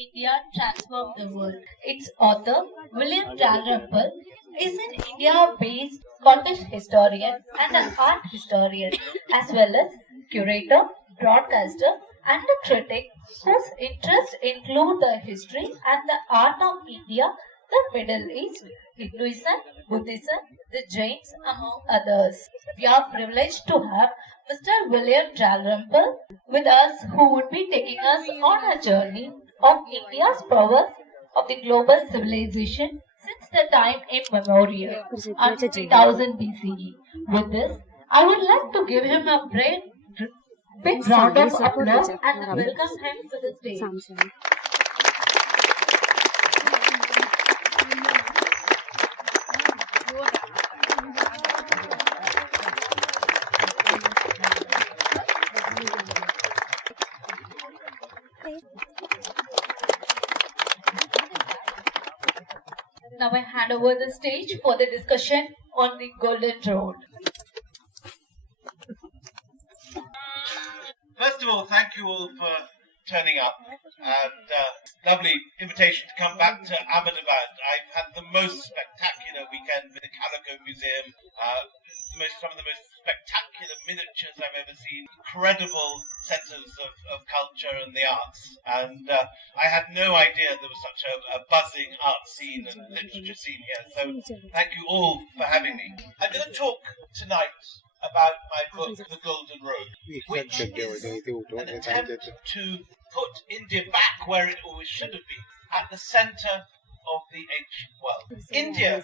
India Transformed the World. Its author, William Dalrymple, is an India-based Scottish historian and an art historian, as well as curator, broadcaster, and a critic whose interests include the history and the art of India, the Middle East, Hinduism, Buddhism, the Jains, among others. We are privileged to have Mr. William Dalrymple with us, who would be taking us on a journey of India's prowess of the global civilization since the time immemorial, until 3000 BCE. With this, I would like to give him a big round of applause and welcome him to the stage. Now I hand over the stage for the discussion on the Golden Road. First of all, thank you all for turning up, and lovely invitation to come back to Ahmedabad. I've had the most spectacular weekend with the Calico Museum, some of the most spectacular miniatures I've ever seen, incredible centres of culture and the arts, and I had no idea there was such a buzzing art scene and literature scene here, so thank you all for having me. I'm going to talk tonight about my book, The Golden Road, which is an attempt to put India back where it always should have been, at the centre of the ancient world. India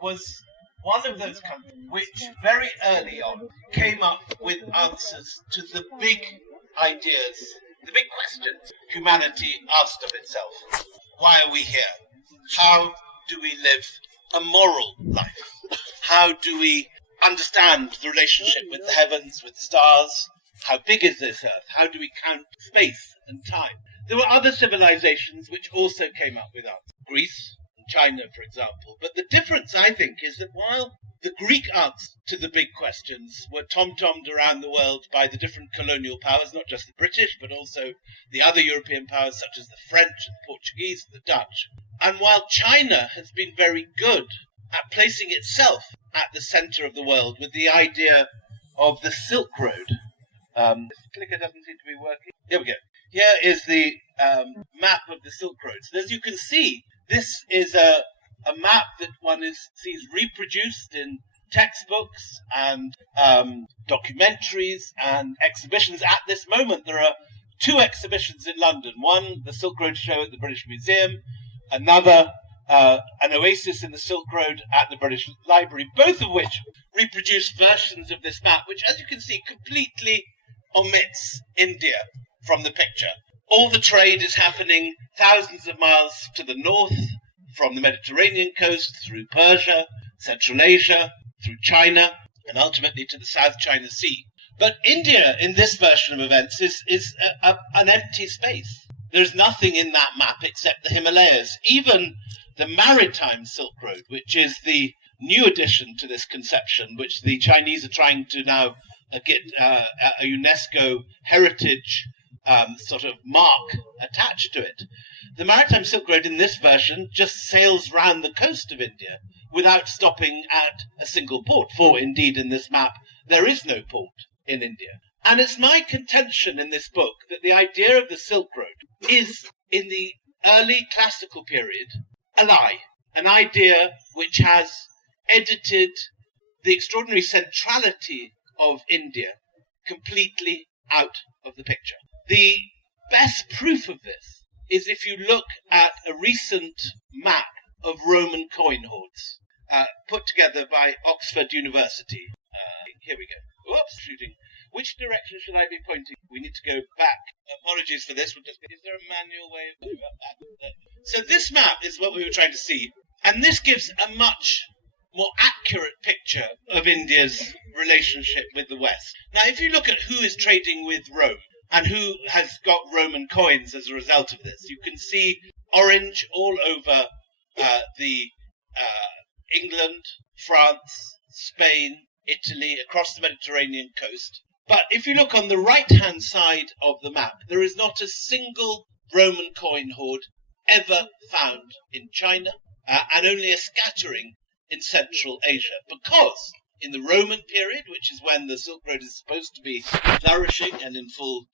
was one of those countries which very early on came up with answers to the big ideas, the big questions humanity asked of itself. Why are we here? How do we live a moral life? How do we understand the relationship with the heavens, with the stars? How big is this earth? How do we count space and time? There were other civilizations which also came up with answers. Greece and China, for example. But the difference, I think, is that while the Greek answers to the big questions were tom-tommed around the world by the different colonial powers, not just the British, but also the other European powers such as the French and the Portuguese and the Dutch. And while China has been very good at placing itself at the centre of the world with the idea of the Silk Road. This clicker doesn't seem to be working. Here we go. Here is the map of the Silk Road. So as you can see, this is a map that one sees reproduced in textbooks and documentaries and exhibitions. At this moment, there are two exhibitions in London. One, the Silk Road Show at the British Museum. Another, an oasis in the Silk Road at the British Library, both of which reproduce versions of this map, which, as you can see, completely omits India from the picture. All the trade is happening thousands of miles to the north, from the Mediterranean coast, through Persia, Central Asia, through China, and ultimately to the South China Sea. But India, in this version of events, is an empty space. There's nothing in that map except the Himalayas. Even the maritime Silk Road, which is the new addition to this conception, which the Chinese are trying to now get a UNESCO heritage sort of mark attached to it. The maritime Silk Road in this version just sails round the coast of India without stopping at a single port, for indeed in this map there is no port in India. And it's my contention in this book that the idea of the Silk Road is, in the early classical period, a lie, an idea which has edited the extraordinary centrality of India completely out of the picture. The best proof of this is if you look at a recent map of Roman coin hoards put together by Oxford University. Here we go. Whoops, shooting. Which direction should I be pointing? We need to go back. Apologies for this. Is there a manual way of going about that? So this map is what we were trying to see. And this gives a much more accurate picture of India's relationship with the West. Now, if you look at who is trading with Rome and who has got Roman coins as a result of this, you can see orange all over England, France, Spain, Italy, across the Mediterranean coast. But if you look on the right-hand side of the map, there is not a single Roman coin hoard ever found in China, and only a scattering in Central Asia. Because in the Roman period, which is when the Silk Road is supposed to be flourishing and in full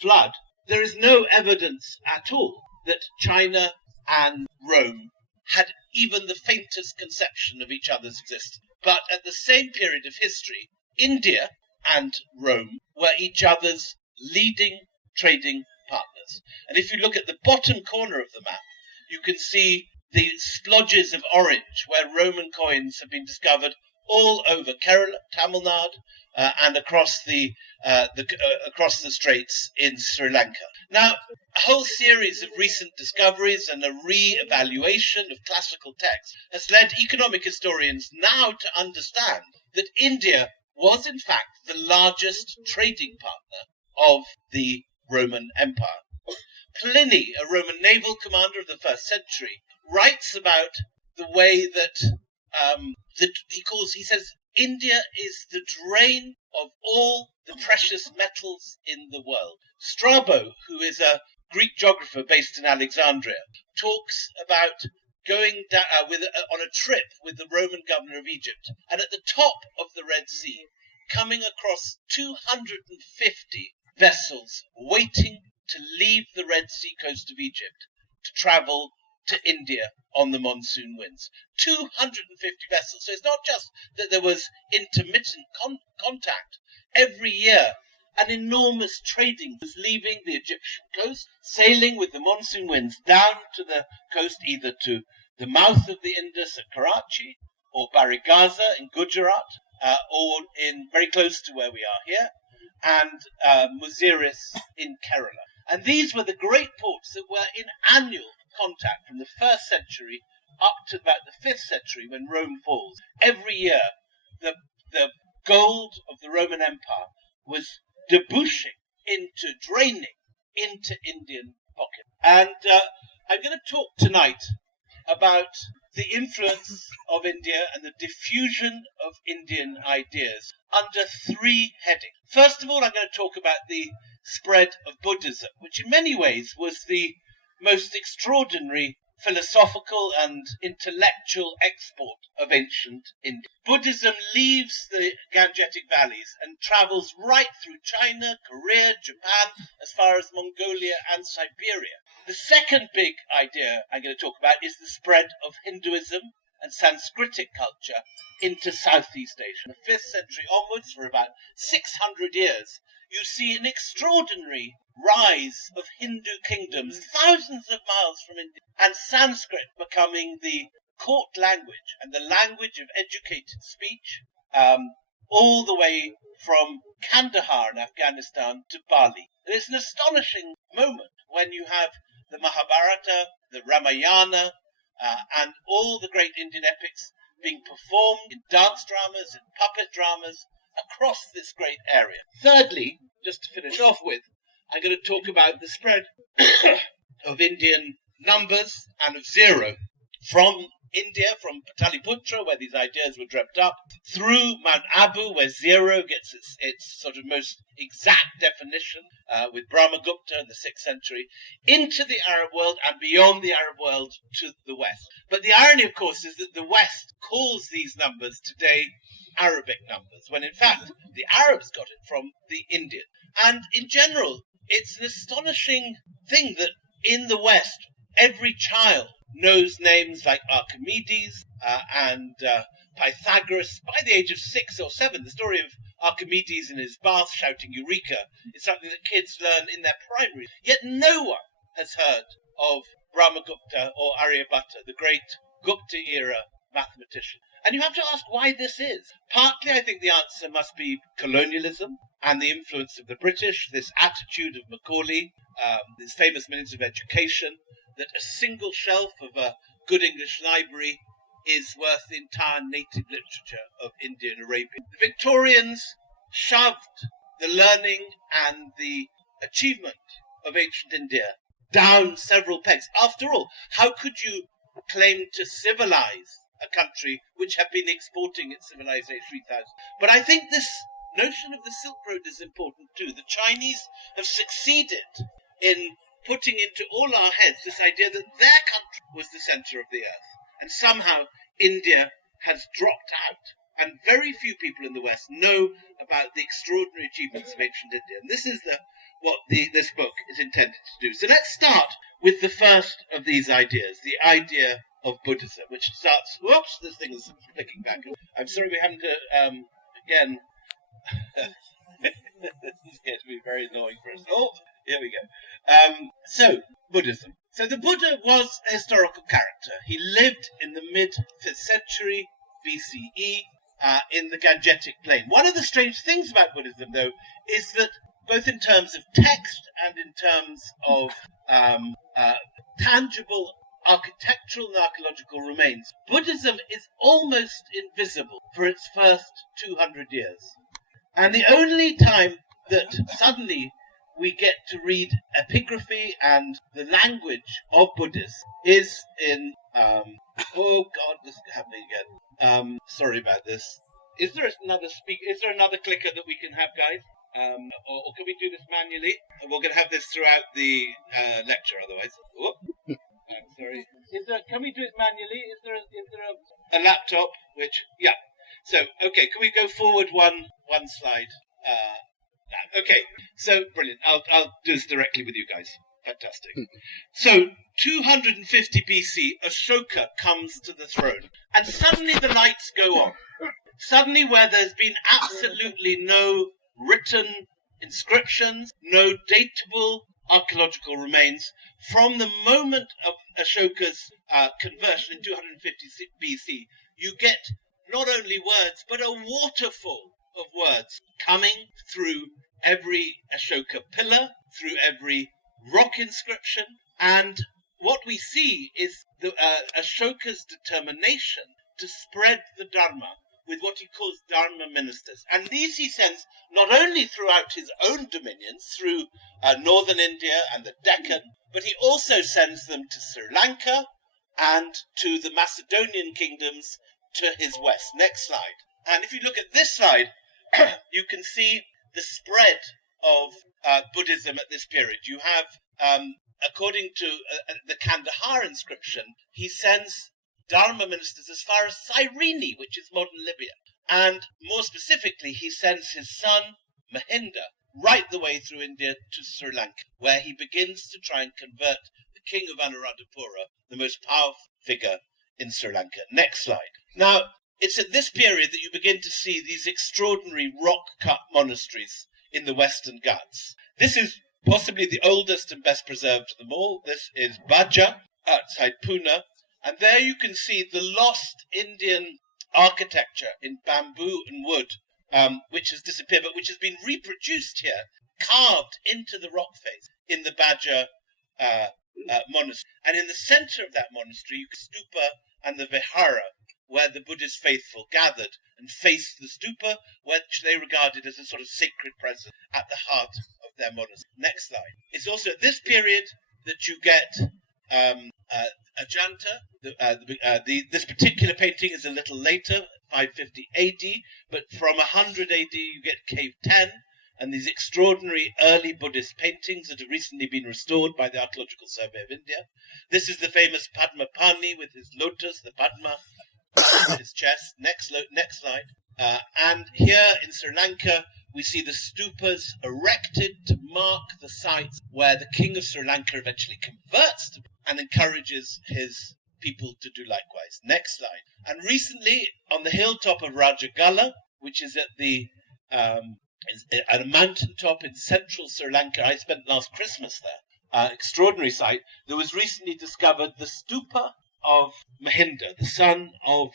flood, there is no evidence at all that China and Rome had even the faintest conception of each other's existence. But at the same period of history, India and Rome were each other's leading trading partners. And if you look at the bottom corner of the map, you can see the splodges of orange where Roman coins have been discovered all over Kerala, Tamil Nadu, and across the straits in Sri Lanka. Now, a whole series of recent discoveries and a re-evaluation of classical texts has led economic historians now to understand that India was in fact the largest trading partner of the Roman Empire. Pliny, a Roman naval commander of the 1st century, writes about the way that he says India is the drain of all the precious metals in the world. Strabo, who is a Greek geographer based in Alexandria, talks about going down, on a trip with the Roman governor of Egypt, and at the top of the Red Sea, coming across 250 vessels waiting to leave the Red Sea coast of Egypt to travel to India on the monsoon winds. 250 vessels. So it's not just that there was intermittent contact. Every year, an enormous trading was leaving the Egyptian coast, sailing with the monsoon winds down to the coast, either to the mouth of the Indus at Karachi, or Barigaza in Gujarat, or in very close to where we are here, and Muziris in Kerala. And these were the great ports that were in annual contact from the 1st century up to about the 5th century when Rome falls. Every year, the gold of the Roman Empire was draining into Indian pockets. And I'm going to talk tonight about the influence of India and the diffusion of Indian ideas under 3 headings. First of all, I'm going to talk about the spread of Buddhism, which in many ways was the most extraordinary philosophical and intellectual export of ancient India. Buddhism leaves the Gangetic valleys and travels right through China, Korea, Japan, as far as Mongolia and Siberia. The second big idea I'm going to talk about is the spread of Hinduism and Sanskritic culture into Southeast Asia. From the 5th century onwards, for about 600 years, you see an extraordinary rise of Hindu kingdoms thousands of miles from India, and Sanskrit becoming the court language and the language of educated speech, all the way from Kandahar in Afghanistan to Bali. And it's an astonishing moment when you have the Mahabharata, the Ramayana, and all the great Indian epics being performed in dance dramas and puppet dramas across this great area. Thirdly, just to finish off with, I'm going to talk about the spread of Indian numbers and of zero from India, from Pataliputra, where these ideas were dreamt up, through Mount Abu, where zero gets its sort of most exact definition, with Brahmagupta in the 6th century, into the Arab world and beyond the Arab world to the West. But the irony, of course, is that the West calls these numbers today Arabic numbers, when in fact the Arabs got it from the Indian. And in general, it's an astonishing thing that in the West, every child knows names like Archimedes and Pythagoras by the age of 6 or 7. The story of Archimedes in his bath shouting Eureka is something that kids learn in their primary. Yet no one has heard of Brahmagupta or Aryabhatta, the great Gupta-era mathematician. And you have to ask why this is. Partly, I think the answer must be colonialism and the influence of the British, this attitude of Macaulay, this famous Minister of Education, that a single shelf of a good English library is worth the entire native literature of India and Arabia. The Victorians shoved the learning and the achievement of ancient India down several pegs. After all, how could you claim to civilize a country which had been exporting its civilization 3,000? But I think this notion of the Silk Road is important too. The Chinese have succeeded in putting into all our heads this idea that their country was the center of the earth. And somehow India has dropped out. And very few people in the West know about the extraordinary achievements of ancient India. And this is what this book is intended to do. So let's start with the first of these ideas, the idea of Buddhism, which starts... Whoops, this thing is flicking back. I'm sorry we haven't... again... this is going to be very annoying for us. Oh, here we go. So, Buddhism. So the Buddha was a historical character. He lived in the mid-5th century BCE in the Gangetic Plain. One of the strange things about Buddhism, though, is that both in terms of text and in terms of tangible architectural and archaeological remains, Buddhism is almost invisible for its first 200 years. And the only time that suddenly we get to read epigraphy and the language of Buddhists is in, oh God, this is happening again. Sorry about this. Is there another clicker that we can have, guys? Or can we do this manually? We're going to have this throughout the lecture, otherwise. Oh, I'm sorry. Can we do it manually? Is there a laptop? Yeah. So, okay, can we go forward one slide? Okay, so brilliant. I'll do this directly with you guys. Fantastic. So, 250 BC, Ashoka comes to the throne, and suddenly the lights go on. Suddenly, where there's been absolutely no written inscriptions, no datable archaeological remains, from the moment of Ashoka's conversion in 250 BC, you get not only words, but a waterfall of words coming through every Ashoka pillar, through every rock inscription, and what we see is Ashoka's determination to spread the Dharma with what he calls Dharma ministers. And these he sends not only throughout his own dominions, through northern India and the Deccan, but he also sends them to Sri Lanka and to the Macedonian kingdoms to his west. Next slide. And if you look at this slide, you can see the spread of Buddhism at this period. You have, according to the Kandahar inscription, he sends Dharma ministers as far as Cyrene, which is modern Libya. And more specifically, he sends his son, Mahinda, right the way through India to Sri Lanka, where he begins to try and convert the king of Anuradhapura, the most powerful figure in Sri Lanka. Next slide. Now, it's at this period that you begin to see these extraordinary rock-cut monasteries in the Western Ghats. This is possibly the oldest and best preserved of them all. This is Bhaja, outside Pune. And there you can see the lost Indian architecture in bamboo and wood, which has disappeared, but which has been reproduced here, carved into the rock face in the Bhaja monastery. And in the center of that monastery, you can stupa and the vihara, where the Buddhist faithful gathered and faced the stupa, which they regarded as a sort of sacred presence at the heart of their monastery. Next slide. It's also at this period that you get Ajanta. This particular painting is a little later, 550 AD, but from 100 AD you get Cave 10, and these extraordinary early Buddhist paintings that have recently been restored by the Archaeological Survey of India. This is the famous Padmapani with his lotus, the Padma, on his chest. Next slide. And here in Sri Lanka, we see the stupas erected to mark the sites where the king of Sri Lanka eventually converts to and encourages his people to do likewise. Next slide. And recently, on the hilltop of Rajagala, which is at a mountaintop in central Sri Lanka, I spent last Christmas there. Extraordinary sight. There was recently discovered the stupa of Mahinda, the son of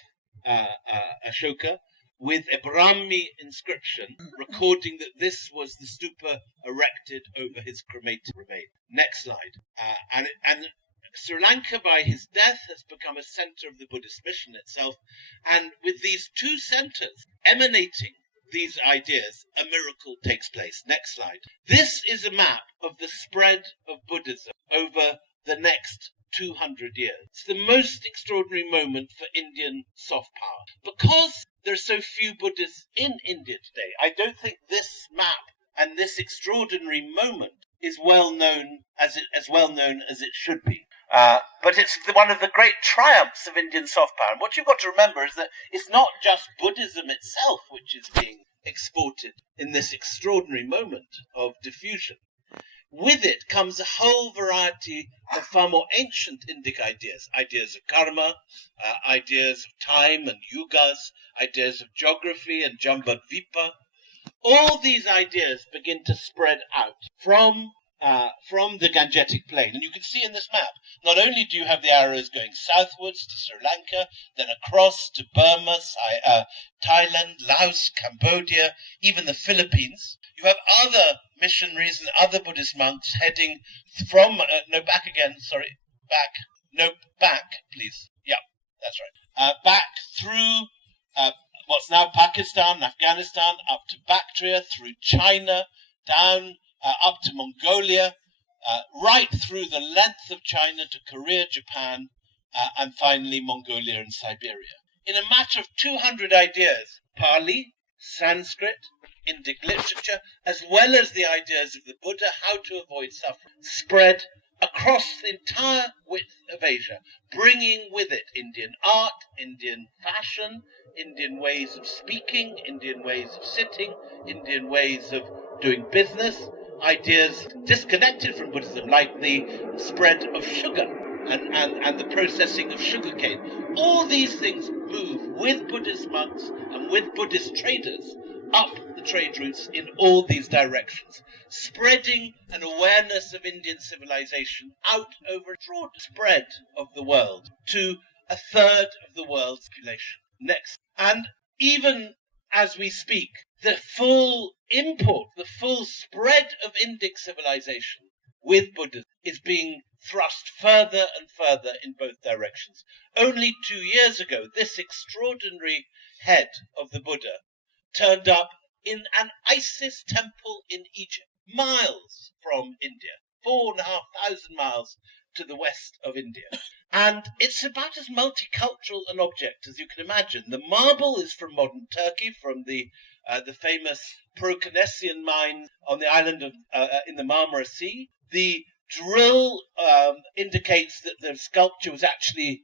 Ashoka, with a Brahmi inscription recording that this was the stupa erected over his cremated remains. Next slide. And Sri Lanka, by his death, has become a center of the Buddhist mission itself. And with these two centers emanating these ideas, a miracle takes place. Next slide. This is a map of the spread of Buddhism over the next 200 years. It's the most extraordinary moment for Indian soft power. Because there are so few Buddhists in India today, I don't think this map and this extraordinary moment is well known as it should be. But it's one of the great triumphs of Indian soft power. And what you've got to remember is that it's not just Buddhism itself which is being exported in this extraordinary moment of diffusion. With it comes a whole variety of far more ancient Indic ideas of karma, ideas of time and yugas, ideas of geography and Jambadvipa. All these ideas begin to spread out from the Gangetic plain. And you can see in this map, not only do you have the arrows going southwards to Sri Lanka, then across to Burma, Thailand, Laos, Cambodia, even the Philippines. You have other missionaries and other Buddhist monks heading from, back, please. Yeah, that's right. Back through what's now Pakistan, Afghanistan, up to Bactria, through China, down up to Mongolia, right through the length of China to Korea, Japan, and finally Mongolia and Siberia. In a matter of 200 ideas, Pali, Sanskrit, Indic literature, as well as the ideas of the Buddha, how to avoid suffering, spread across the entire width of Asia, bringing with it Indian art, Indian fashion, Indian ways of speaking, Indian ways of sitting, Indian ways of doing business, ideas disconnected from Buddhism, like the spread of sugar and the processing of sugarcane. All these things move with Buddhist monks and with Buddhist traders up the trade routes in all these directions, spreading an awareness of Indian civilization out over a broad spread of the world to a third of the world's population. Next. And even as we speak, the full import, the full spread of Indic civilization with Buddhism is being thrust further and further in both directions. Only 2 years ago, this extraordinary head of the Buddha turned up in an Isis temple in Egypt, miles from India, 4,500 miles to the west of India. And it's about as multicultural an object as you can imagine. The marble is from modern Turkey, from the famous Proconessian mine on the island of in the Marmara Sea. The drill indicates that the sculpture was actually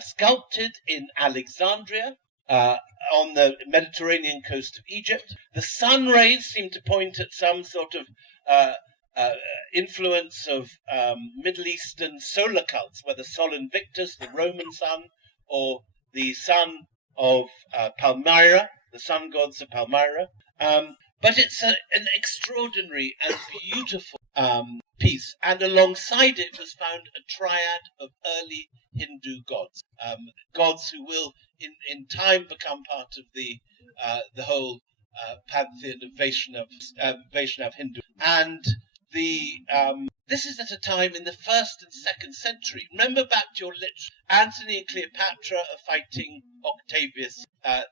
sculpted in Alexandria, on the Mediterranean coast of Egypt. The sun rays seem to point at some sort of influence of Middle Eastern solar cults, whether Sol Invictus, the Roman sun, or the sun of Palmyra, the sun gods of Palmyra. But it's an extraordinary and beautiful piece, and alongside it was found a triad of early Hindu gods, gods who will in time become part of the whole pantheon of Vaishnav Hindu. And this is at a time in the 1st and 2nd century. Remember back to your literature. Antony and Cleopatra are fighting Octavius.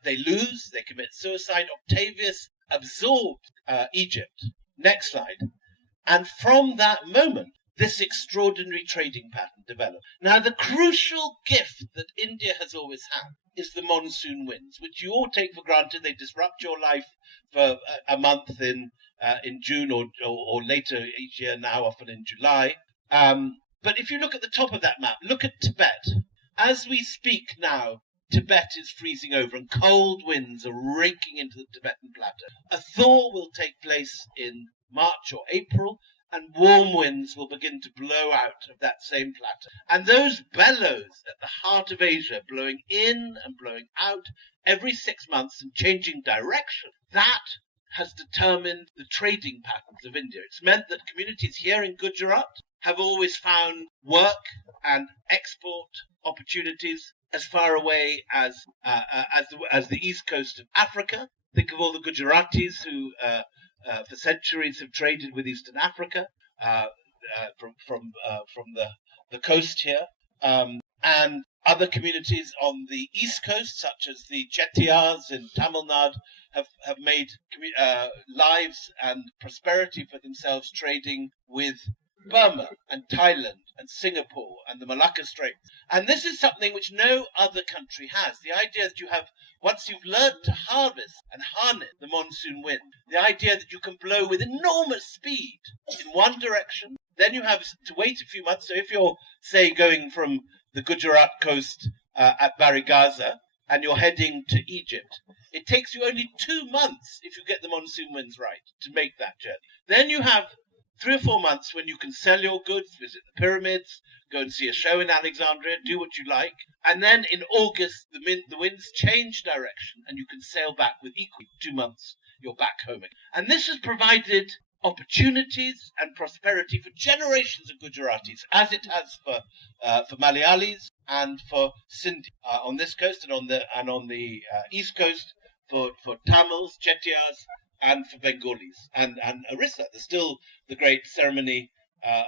They lose, they commit suicide. Octavius absorbed Egypt. Next slide. And from that moment, this extraordinary trading pattern developed. Now, the crucial gift that India has always had is the monsoon winds, which you all take for granted. They disrupt your life for a month in June or later each year, now often in July. But if you look at the top of that map, look at Tibet. As we speak now, Tibet is freezing over and cold winds are raking into the Tibetan plateau. A thaw will take place in March or April, and warm winds will begin to blow out of that same plateau. And those bellows at the heart of Asia, blowing in and blowing out every 6 months and changing direction, that has determined the trading patterns of India. It's meant that communities here in Gujarat have always found work and export opportunities as far away as the east coast of Africa. Think of all the Gujaratis who for centuries have traded with Eastern Africa from the coast here, and other communities on the east coast, such as the Chettiars in Tamil Nadu, have made lives and prosperity for themselves trading with Burma and Thailand and Singapore and the Malacca Straits. And this is something which no other country has. The idea that you have, once you've learned to harvest and harness the monsoon wind, the idea that you can blow with enormous speed in one direction, then you have to wait a few months. So if you're, say, going from the Gujarat coast at Barigaza and you're heading to Egypt, it takes you only 2 months, if you get the monsoon winds right, to make that journey. Then you have 3 or 4 months when you can sell your goods, visit the pyramids, go and see a show in Alexandria, do what you like. And then in August, the winds change direction and you can sail back with equally 2 months, you're back home again. And this has provided opportunities and prosperity for generations of Gujaratis, as it has for Malayalis and for Sindhi on this coast and on the east coast, for Tamils, Chettiars, and for Bengalis and Orissa. There's still the great ceremony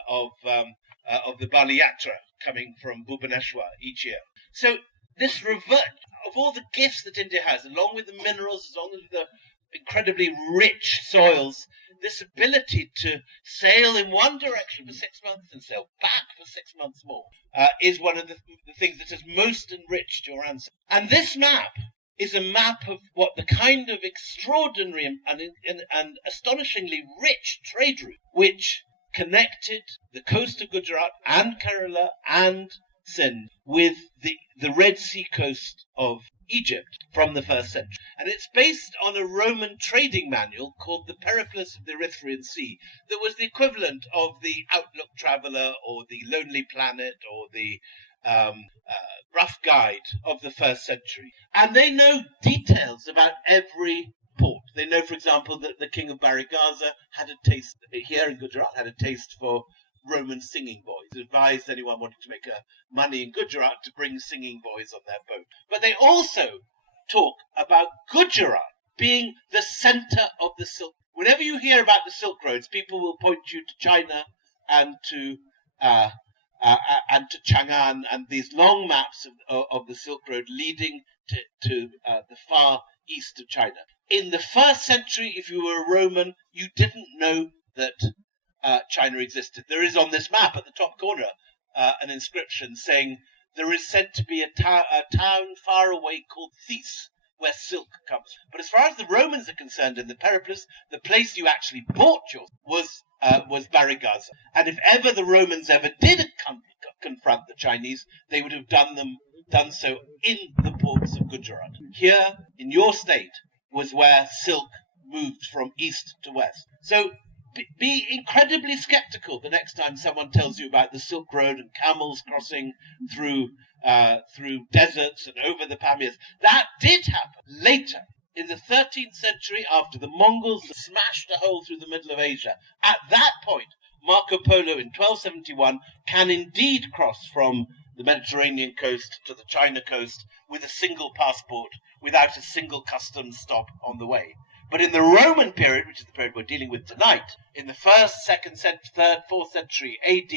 of the Bali Yatra coming from Bhubaneswar each year. So this of all the gifts that India has, along with the minerals, along with the incredibly rich soils, this ability to sail in one direction for 6 months and sail back for 6 months more is one of the things that has most enriched your ancestors. And this map is a map of what the kind of extraordinary and astonishingly rich trade route which connected the coast of Gujarat and Kerala and Sindh with the Red Sea coast of Egypt from the 1st century. And it's based on a Roman trading manual called the Periplus of the Erythraean Sea that was the equivalent of the Outlook Traveller or the Lonely Planet or the Rough Guide of the 1st century. And they know details about every port. They know, for example, that the king of Barigaza had a taste, here in Gujarat, had a taste for Roman singing boys. Advised anyone wanting to make money in Gujarat to bring singing boys on their boat. But they also talk about Gujarat being the center of the Silk. Whenever you hear about the Silk Roads, people will point you to China and to Chang'an and these long maps of the Silk Road leading to the far east of China. In the 1st century, if you were a Roman, you didn't know that China existed. There is on this map at the top corner an inscription saying there is said to be a town far away called Thys, where silk comes. But as far as the Romans are concerned in the Periplus, the place you actually bought yours was Barigaza. And if ever the Romans ever did confront the Chinese, they would have done so in the ports of Gujarat. Here, in your state, was where silk moved from east to west. So be incredibly skeptical the next time someone tells you about the Silk Road and camels crossing through deserts and over the Pamirs. That did happen later, in the 13th century, after the Mongols smashed a hole through the middle of Asia. At that point, Marco Polo in 1271 can indeed cross from the Mediterranean coast to the China coast with a single passport, without a single customs stop on the way. But in the Roman period, which is the period we're dealing with tonight, in the 1st, 2nd, 3rd, 4th century AD,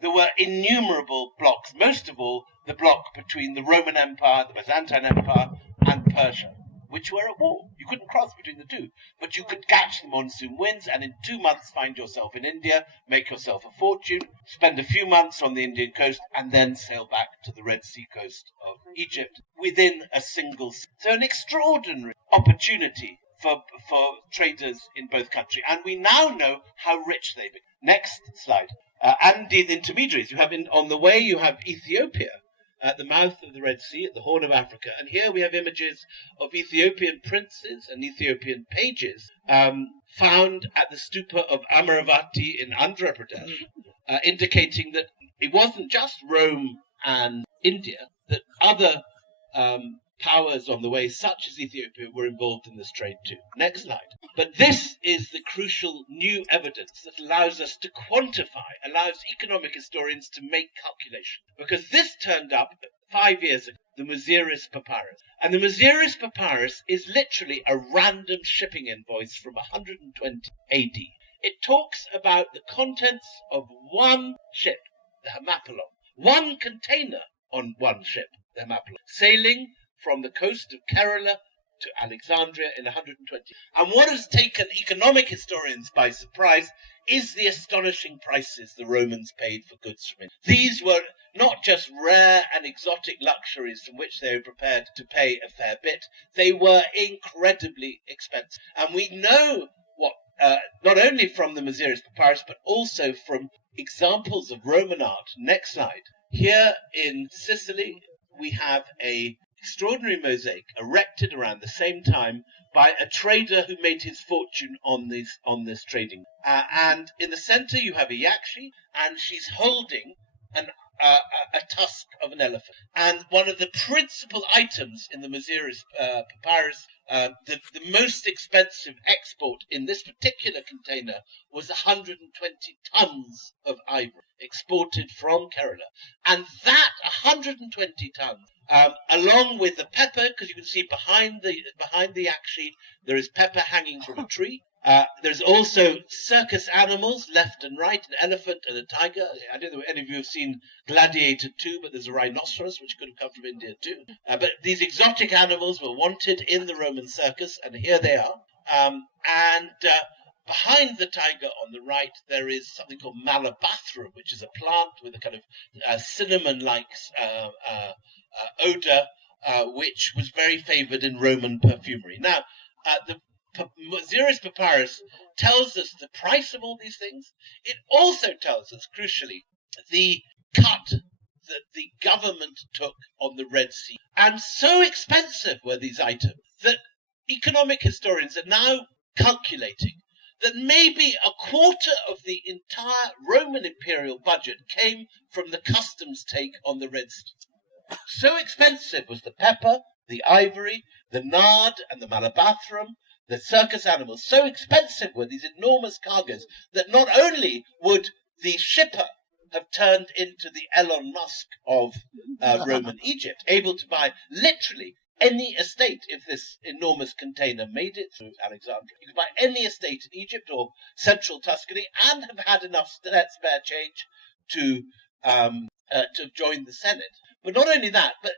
there were innumerable blocks, most of all the block between the Roman Empire, the Byzantine Empire, and Persia, which were at war. You couldn't cross between the two, but you could catch the monsoon winds and in 2 months find yourself in India, make yourself a fortune, spend a few months on the Indian coast, and then sail back to the Red Sea coast of Egypt within a single. So an extraordinary opportunity for traders in both countries. And we now know how rich they became. Next slide. And the intermediaries. You have on the way, you have Ethiopia at the mouth of the Red Sea, at the Horn of Africa. And here we have images of Ethiopian princes and Ethiopian pages found at the stupa of Amaravati in Andhra Pradesh, indicating that it wasn't just Rome and India, that other powers on the way, such as Ethiopia, were involved in this trade too. Next slide. But this is the crucial new evidence that allows us to quantify, allows economic historians to make calculations. Because this turned up 5 years ago, the Muziris Papyrus. And the Muziris Papyrus is literally a random shipping invoice from 120 AD. It talks about the contents of one ship, the Hermapilon, one container on one ship, the Hermapilon, sailing from the coast of Kerala to Alexandria in 120. And what has taken economic historians by surprise is the astonishing prices the Romans paid for goods from India. These were not just rare and exotic luxuries from which they were prepared to pay a fair bit, they were incredibly expensive. And we know what, not only from the Maziris Papyrus, but also from examples of Roman art. Next slide. Here in Sicily, we have an extraordinary mosaic erected around the same time by a trader who made his fortune on this trading. And in the center you have a yakshi, and she's holding a tusk of an elephant. And one of the principal items in the Maziris Papyrus, the most expensive export in this particular container was 120 tons of ivory exported from Kerala. And that 120 tons, along with the pepper, because you can see behind the yakshi there is pepper hanging from a tree. There's also circus animals left and right, an elephant and a tiger. I don't know if any of you have seen Gladiator 2, but there's a rhinoceros, which could have come from India too. But these exotic animals were wanted in the Roman circus, and here they are. Behind the tiger on the right, there is something called malabathra, which is a plant with a kind of cinnamon-like odor, which was very favored in Roman perfumery. Now, the Maziris Papyrus tells us the price of all these things. It also tells us, crucially, the cut that the government took on the Red Sea. And so expensive were these items that economic historians are now calculating that maybe a quarter of the entire Roman imperial budget came from the customs take on the Red Sea. So expensive was the pepper, the ivory, the nard, and the malabathrum, the circus animals. So expensive were these enormous cargoes that not only would the shipper have turned into the Elon Musk of Roman Egypt, able to buy literally any estate if this enormous container made it through Alexandria. You could buy any estate in Egypt or central Tuscany and have had enough spare change to join the Senate. But not only that, but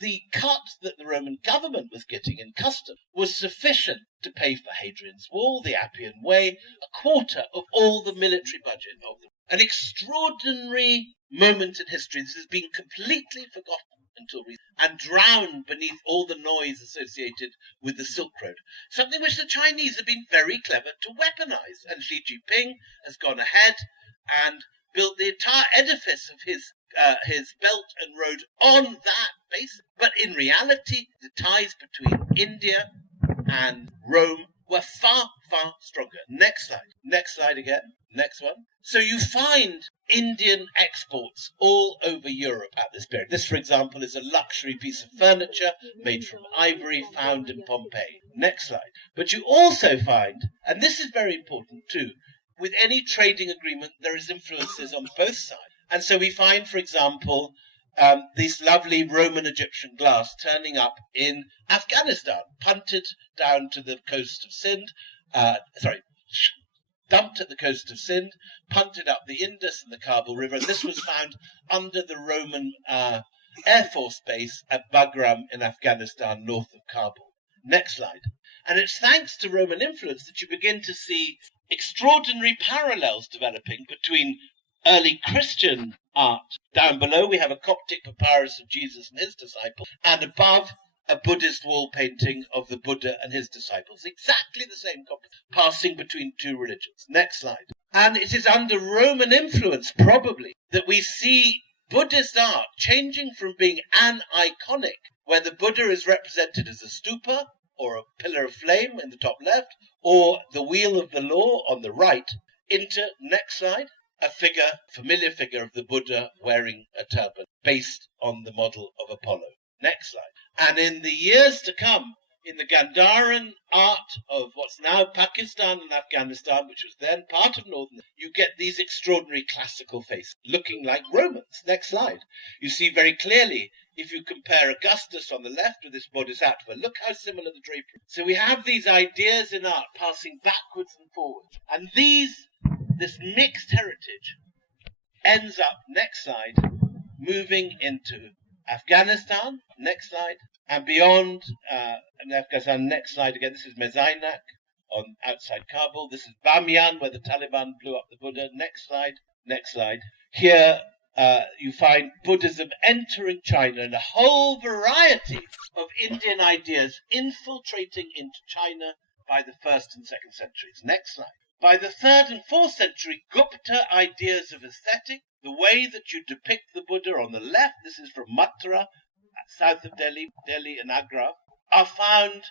the cut that the Roman government was getting in custom was sufficient to pay for Hadrian's Wall, the Appian Way, a quarter of all the military budget of them. An extraordinary moment in history. This has been completely forgotten until recently and drowned beneath all the noise associated with the Silk Road. Something which the Chinese have been very clever to weaponize. And Xi Jinping has gone ahead and built the entire edifice of his Belt and Road on that basis. But in reality, the ties between India and Rome were far, far stronger. Next slide. Next slide again. Next one. So you find Indian exports all over Europe at this period. This, for example, is a luxury piece of furniture made from ivory found in Pompeii. Next slide. But you also find, and this is very important too, with any trading agreement, there is influences on both sides. And so we find, for example, this lovely Roman-Egyptian glass turning up in Afghanistan, punted down to the coast of Sindh, dumped at the coast of Sindh, punted up the Indus and the Kabul River. And this was found under the Roman Air Force base at Bagram in Afghanistan, north of Kabul. Next slide. And it's thanks to Roman influence that you begin to see extraordinary parallels developing between early Christian art. Down below we have a Coptic papyrus of Jesus and his disciples, and above a Buddhist wall painting of the Buddha and his disciples. Exactly the same copy, passing between two religions. Next slide. And it is under Roman influence, probably, that we see Buddhist art changing from being an iconic, where the Buddha is represented as a stupa, or a pillar of flame in the top left, or the wheel of the law on the right, into, next slide, a familiar figure of the Buddha wearing a turban, based on the model of Apollo. Next slide. And in the years to come, in the Gandharan art of what's now Pakistan and Afghanistan, which was then part of northern, you get these extraordinary classical faces, looking like Romans. Next slide. You see very clearly, if you compare Augustus on the left with this Bodhisattva, look how similar the drapery. So we have these ideas in art passing backwards and forwards. And this mixed heritage ends up, next slide, moving into Afghanistan, next slide, and beyond Afghanistan, next slide again. This is Mezainak on outside Kabul. This is Bamiyan, where the Taliban blew up the Buddha. Next slide. Next slide. Here you find Buddhism entering China and a whole variety of Indian ideas infiltrating into China by the 1st and 2nd centuries. Next slide. By the 3rd and 4th century, Gupta ideas of aesthetic, the way that you depict the Buddha on the left, this is from Mathura, south of Delhi and Agra, are found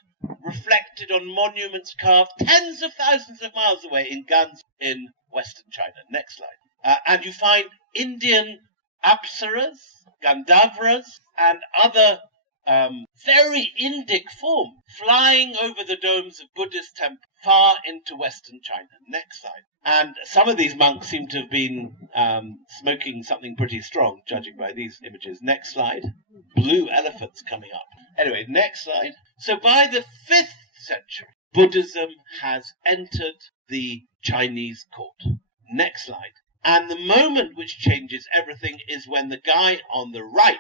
reflected on monuments carved tens of thousands of miles away in Ganj in western China. Next slide. And you find Indian apsaras, Gandharvas, and other very Indic form flying over the domes of Buddhist temples far into western China. Next slide. And some of these monks seem to have been smoking something pretty strong, judging by these images. Next slide. Blue elephants coming up. Anyway, next slide. So by the 5th century, Buddhism has entered the Chinese court. Next slide. And the moment which changes everything is when the guy on the right,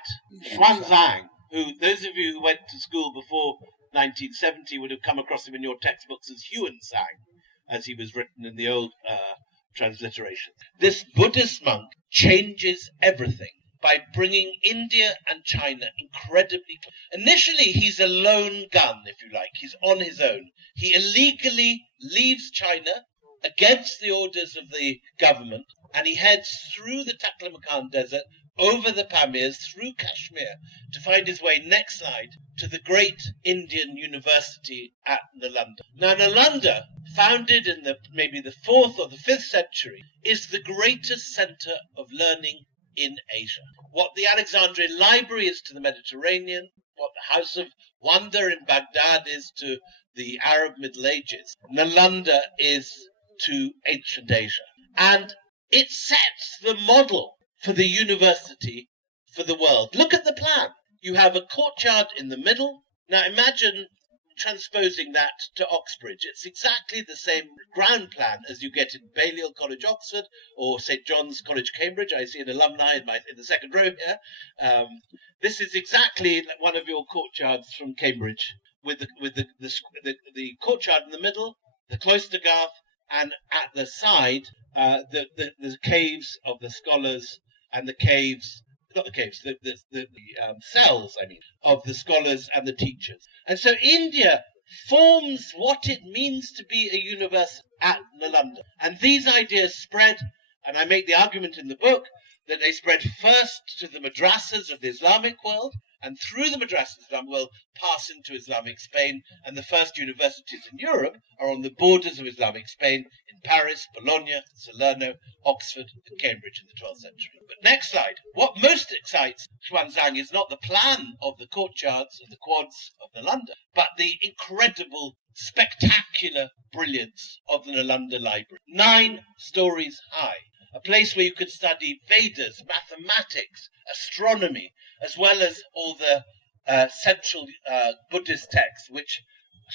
Xuanzang, who those of you who went to school before 1970 would have come across him in your textbooks as Huan-Sang, as he was written in the old transliteration. This Buddhist monk changes everything by bringing India and China incredibly close. Initially, he's a lone gun, if you like. He's on his own. He illegally leaves China against the orders of the government, and he heads through the Taklamakan Desert, over the Pamirs, through Kashmir, to find his way, next slide, to the great Indian university at Nalanda. Now, Nalanda, founded in maybe the 4th or the 5th century, is the greatest center of learning in Asia. What the Alexandrian Library is to the Mediterranean, what the House of Wonder in Baghdad is to the Arab Middle Ages, Nalanda is to ancient Asia. And it sets the model for the university for the world. Look at the plan. You have a courtyard in the middle. Now imagine transposing that to Oxbridge. It's exactly the same ground plan as you get in Balliol College, Oxford, or St. John's College, Cambridge. I see an alumni in the second row here. This is exactly one of your courtyards from Cambridge, with the courtyard in the middle, the cloister garth, and at the side, the caves of the scholars, and the caves, not the caves, the cells, I mean, of the scholars and the teachers. And so India forms what it means to be a university at Nalanda. And these ideas spread, and I make the argument in the book, that they spread first to the madrasas of the Islamic world, and through the madrasas of the Islamic world pass into Islamic Spain, and the first universities in Europe are on the borders of Islamic Spain, in Paris, Bologna, Salerno, Oxford, and Cambridge in the 12th century. But next slide. What most excites Xuanzang is not the plan of the courtyards and the quads of Nalanda, but the incredible, spectacular brilliance of the Nalanda Library. 9 stories high. A place where you could study Vedas, mathematics, astronomy, as well as all the central Buddhist texts, which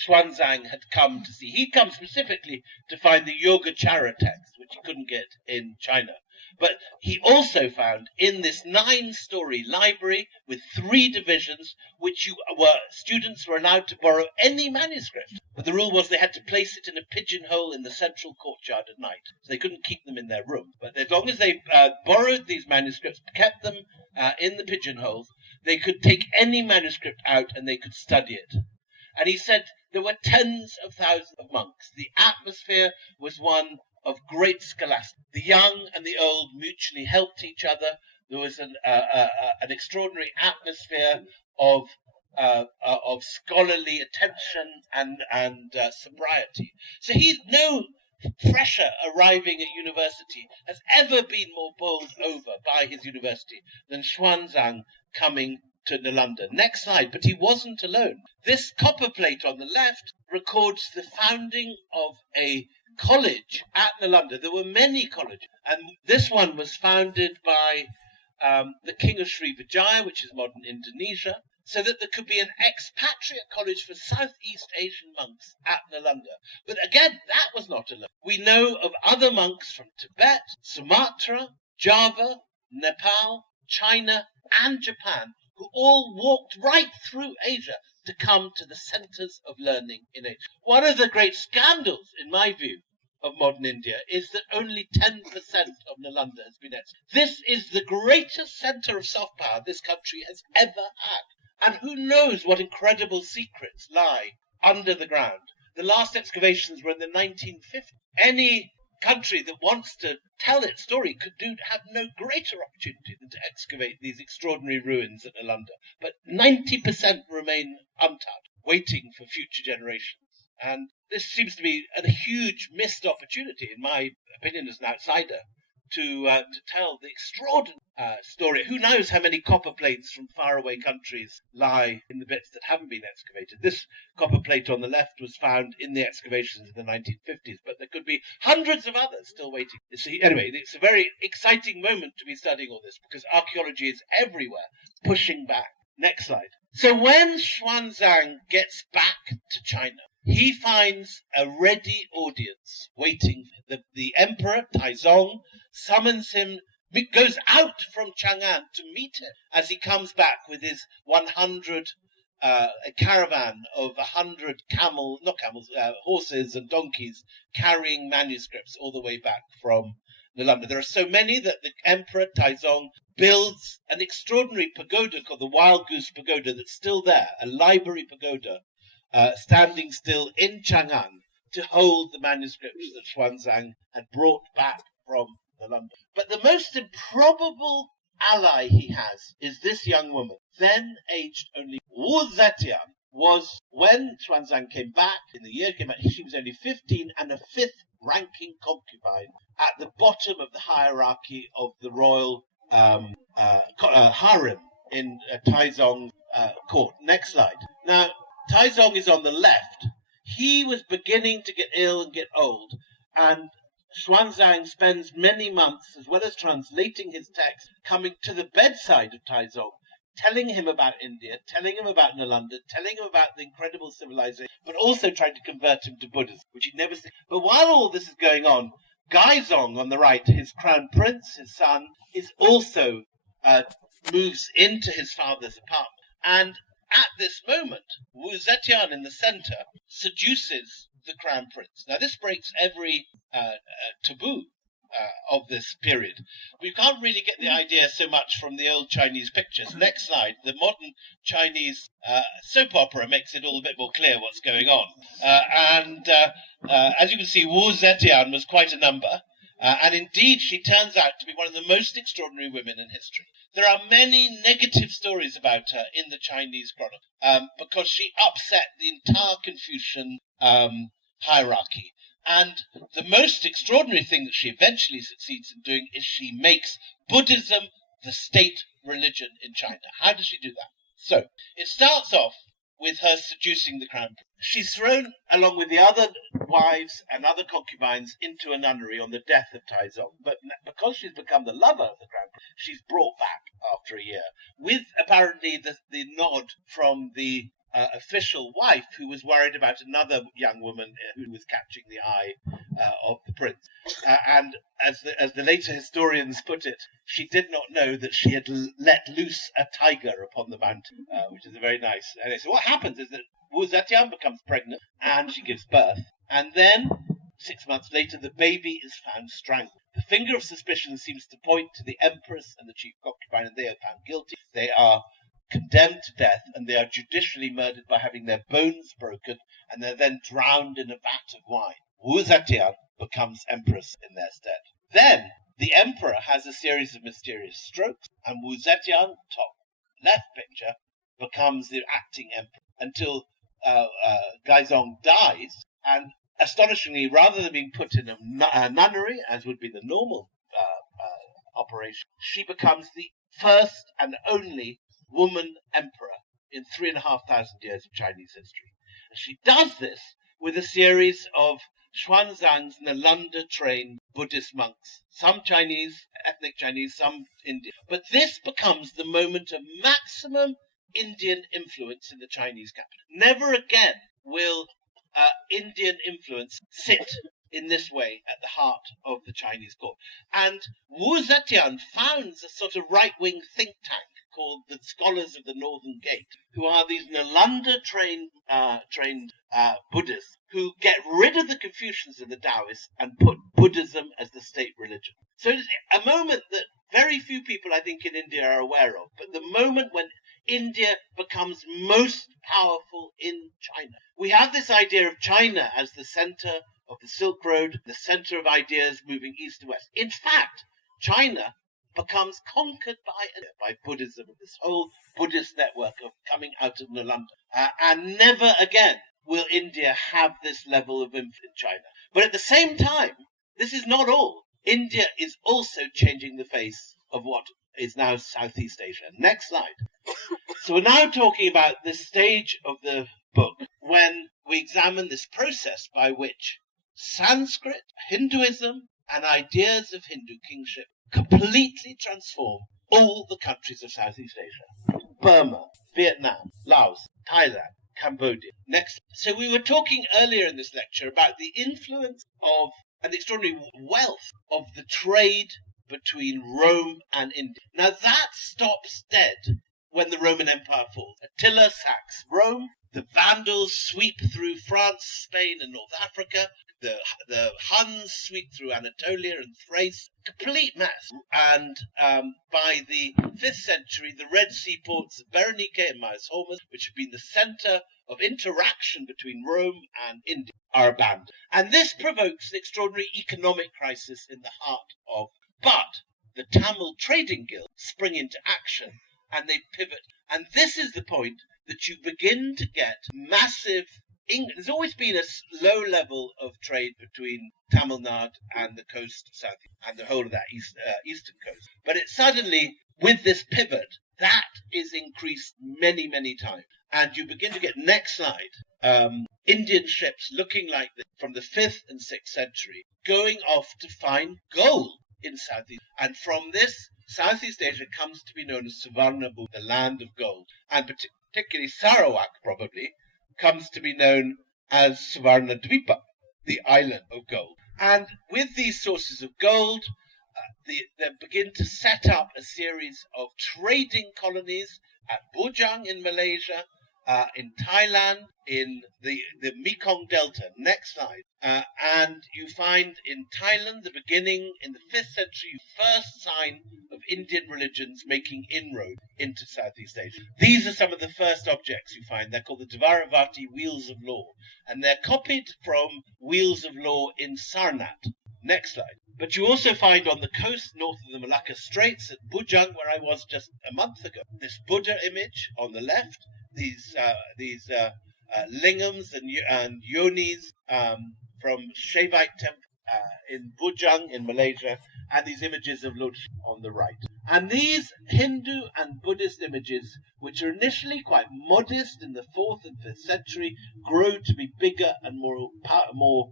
Xuanzang had come to see. He'd come specifically to find the Yogacara text, which he couldn't get in China. But he also found in this 9-story library with 3 divisions, which students were allowed to borrow any manuscript. But the rule was they had to place it in a pigeonhole in the central courtyard at night. So they couldn't keep them in their room. But as long as they borrowed these manuscripts, kept them in the pigeonholes, they could take any manuscript out and they could study it. And he said there were tens of thousands of monks. The atmosphere was one of great scholastic. The young and the old mutually helped each other. There was an extraordinary atmosphere of scholarly attention and sobriety. So no fresher arriving at university has ever been more bowled over by his university than Xuanzang coming to Nalanda. Next slide. But he wasn't alone. This copper plate on the left records the founding of a college at Nalanda. There were many colleges, and this one was founded by the King of Srivijaya, which is modern Indonesia, so that there could be an expatriate college for Southeast Asian monks at Nalanda. But again, that was not alone. We know of other monks from Tibet, Sumatra, Java, Nepal, China, and Japan, who all walked right through Asia to come to the centres of learning in Asia. One of the great scandals, in my view, of modern India is that only 10% of Nalanda has been excavated. This is the greatest centre of soft power this country has ever had. And who knows what incredible secrets lie under the ground. The last excavations were in the 1950s. Any country that wants to tell its story could have no greater opportunity than to excavate these extraordinary ruins at Nalanda. But 90% remain untouched, waiting for future generations. And this seems to be a huge missed opportunity, in my opinion as an outsider, to tell the extraordinary story. Who knows how many copper plates from faraway countries lie in the bits that haven't been excavated. This copper plate on the left was found in the excavations in the 1950s, but there could be hundreds of others still waiting. Anyway, it's a very exciting moment to be studying all this, because archaeology is everywhere, pushing back. Next slide. So when Xuanzang gets back to China, he finds a ready audience waiting. The emperor, Taizong, summons him, goes out from Chang'an to meet him as he comes back with his 100, a caravan of 100 horses and donkeys carrying manuscripts all the way back from Nalanda. There are so many that the emperor, Taizong, builds an extraordinary pagoda called the Wild Goose Pagoda that's still there, a library pagoda, standing still in Chang'an to hold the manuscripts that Xuanzang had brought back from Nalanda. But the most improbable ally he has is this young woman, then aged only. Wu Zetian was, when Xuanzang came back, in the year he came back, she was only 15 and a fifth-ranking concubine at the bottom of the hierarchy of the royal harem in Taizong's court. Next slide. Now, Taizong is on the left. He was beginning to get ill and get old, and Xuanzang spends many months, as well as translating his text, coming to the bedside of Taizong, telling him about India, telling him about Nalanda, telling him about the incredible civilization, but also trying to convert him to Buddhism, which he'd never seen. But while all this is going on, Gaizong on the right, his crown prince, his son, is also moves into his father's apartment. And at this moment, Wu Zetian in the center seduces the crown prince. Now, this breaks every taboo of this period. We can't really get the idea so much from the old Chinese pictures. Next slide. The modern Chinese soap opera makes it all a bit more clear what's going on. As you can see, Wu Zetian was quite a number. And indeed, she turns out to be one of the most extraordinary women in history. There are many negative stories about her in the Chinese chronicle because she upset the entire Confucian hierarchy. And the most extraordinary thing that she eventually succeeds in doing is she makes Buddhism the state religion in China. How does she do that? So, it starts off with her seducing the crown prince. She's thrown, along with the other wives and other concubines, into a nunnery on the death of Taizong. But because she's become the lover of the crown prince, she's brought back after a year, with apparently the nod from the official wife, who was worried about another young woman who was catching the eye of the prince. And as the later historians put it, she did not know that she had let loose a tiger upon the mountain, which is a very nice. And so what happens is that Wu Zetian becomes pregnant and she gives birth. And then, 6 months later, the baby is found strangled. The finger of suspicion seems to point to the empress and the chief concubine, and they are found guilty. They are condemned to death, and they are judicially murdered by having their bones broken, and they're then drowned in a vat of wine. Wu Zetian becomes empress in their stead. Then the emperor has a series of mysterious strokes, and Wu Zetian, top left picture, becomes the acting emperor until Gaizong dies, and astonishingly, rather than being put in a nunnery, as would be the normal operation, she becomes the first and only woman emperor in 3,500 years of Chinese history. And she does this with a series of Xuanzang's Nalanda-trained Buddhist monks, some Chinese, ethnic Chinese, some Indian. But this becomes the moment of maximum Indian influence in the Chinese capital. Never again will Indian influence sit in this way at the heart of the Chinese court. And Wu Zetian founds a sort of right-wing think tank called the Scholars of the Northern Gate, who are these Nalanda-trained Buddhists who get rid of the Confucians and the Taoists and put Buddhism as the state religion. So it's a moment that very few people, I think, in India are aware of, but the moment when India becomes most powerful in China. We have this idea of China as the center of the Silk Road, the center of ideas moving east to west. In fact, China becomes conquered by Buddhism, this whole Buddhist network of coming out of Nalanda. And never again will India have this level of influence in China. But at the same time, this is not all. India is also changing the face of what is now Southeast Asia. Next slide. So we're now talking about this stage of the book when we examine this process by which Sanskrit, Hinduism, and ideas of Hindu kingship completely transform all the countries of Southeast Asia. Burma, Vietnam, Laos, Thailand, Cambodia. Next. So we were talking earlier in this lecture about the influence of and the extraordinary wealth of the trade between Rome and India. Now that stops dead when the Roman Empire falls. Attila sacks Rome, the Vandals sweep through France, Spain, and North Africa, the Huns sweep through Anatolia and Thrace, complete mess. And by the 5th century, the Red Sea ports of Berenike and Myos Hormuz, which have been the center of interaction between Rome and India, are abandoned. And this provokes an extraordinary economic crisis in the heart of. But the Tamil trading guilds spring into action and they pivot. And this is the point that you begin to get massive. There's always been a low level of trade between Tamil Nadu and the coast of South and the whole of that eastern coast. But it suddenly, with this pivot, that is increased many, many times. And you begin to get, next slide, Indian ships looking like this from the 5th and 6th century, going off to find gold in Southeast. And from this, Southeast Asia comes to be known as Suvarnabhumi, the land of gold. And particularly Sarawak, probably, comes to be known as Suvarnadvipa, the island of gold. And with these sources of gold, they begin to set up a series of trading colonies at Bujang in Malaysia, in Thailand, in the Mekong Delta. Next slide. And you find in Thailand, the beginning, in the 5th century, first sign of Indian religions making inroad into Southeast Asia. These are some of the first objects you find. They're called the Dvaravati Wheels of Law. And they're copied from Wheels of Law in Sarnath. Next slide. But you also find on the coast north of the Malacca Straits at Bujang, where I was just a month ago, this Buddha image on the left, these lingams and yonis from Shaivite temple in Bujang in Malaysia, and these images of Lord Shiva on the right. And these Hindu and Buddhist images, which are initially quite modest in the 4th and 5th century, grow to be bigger and more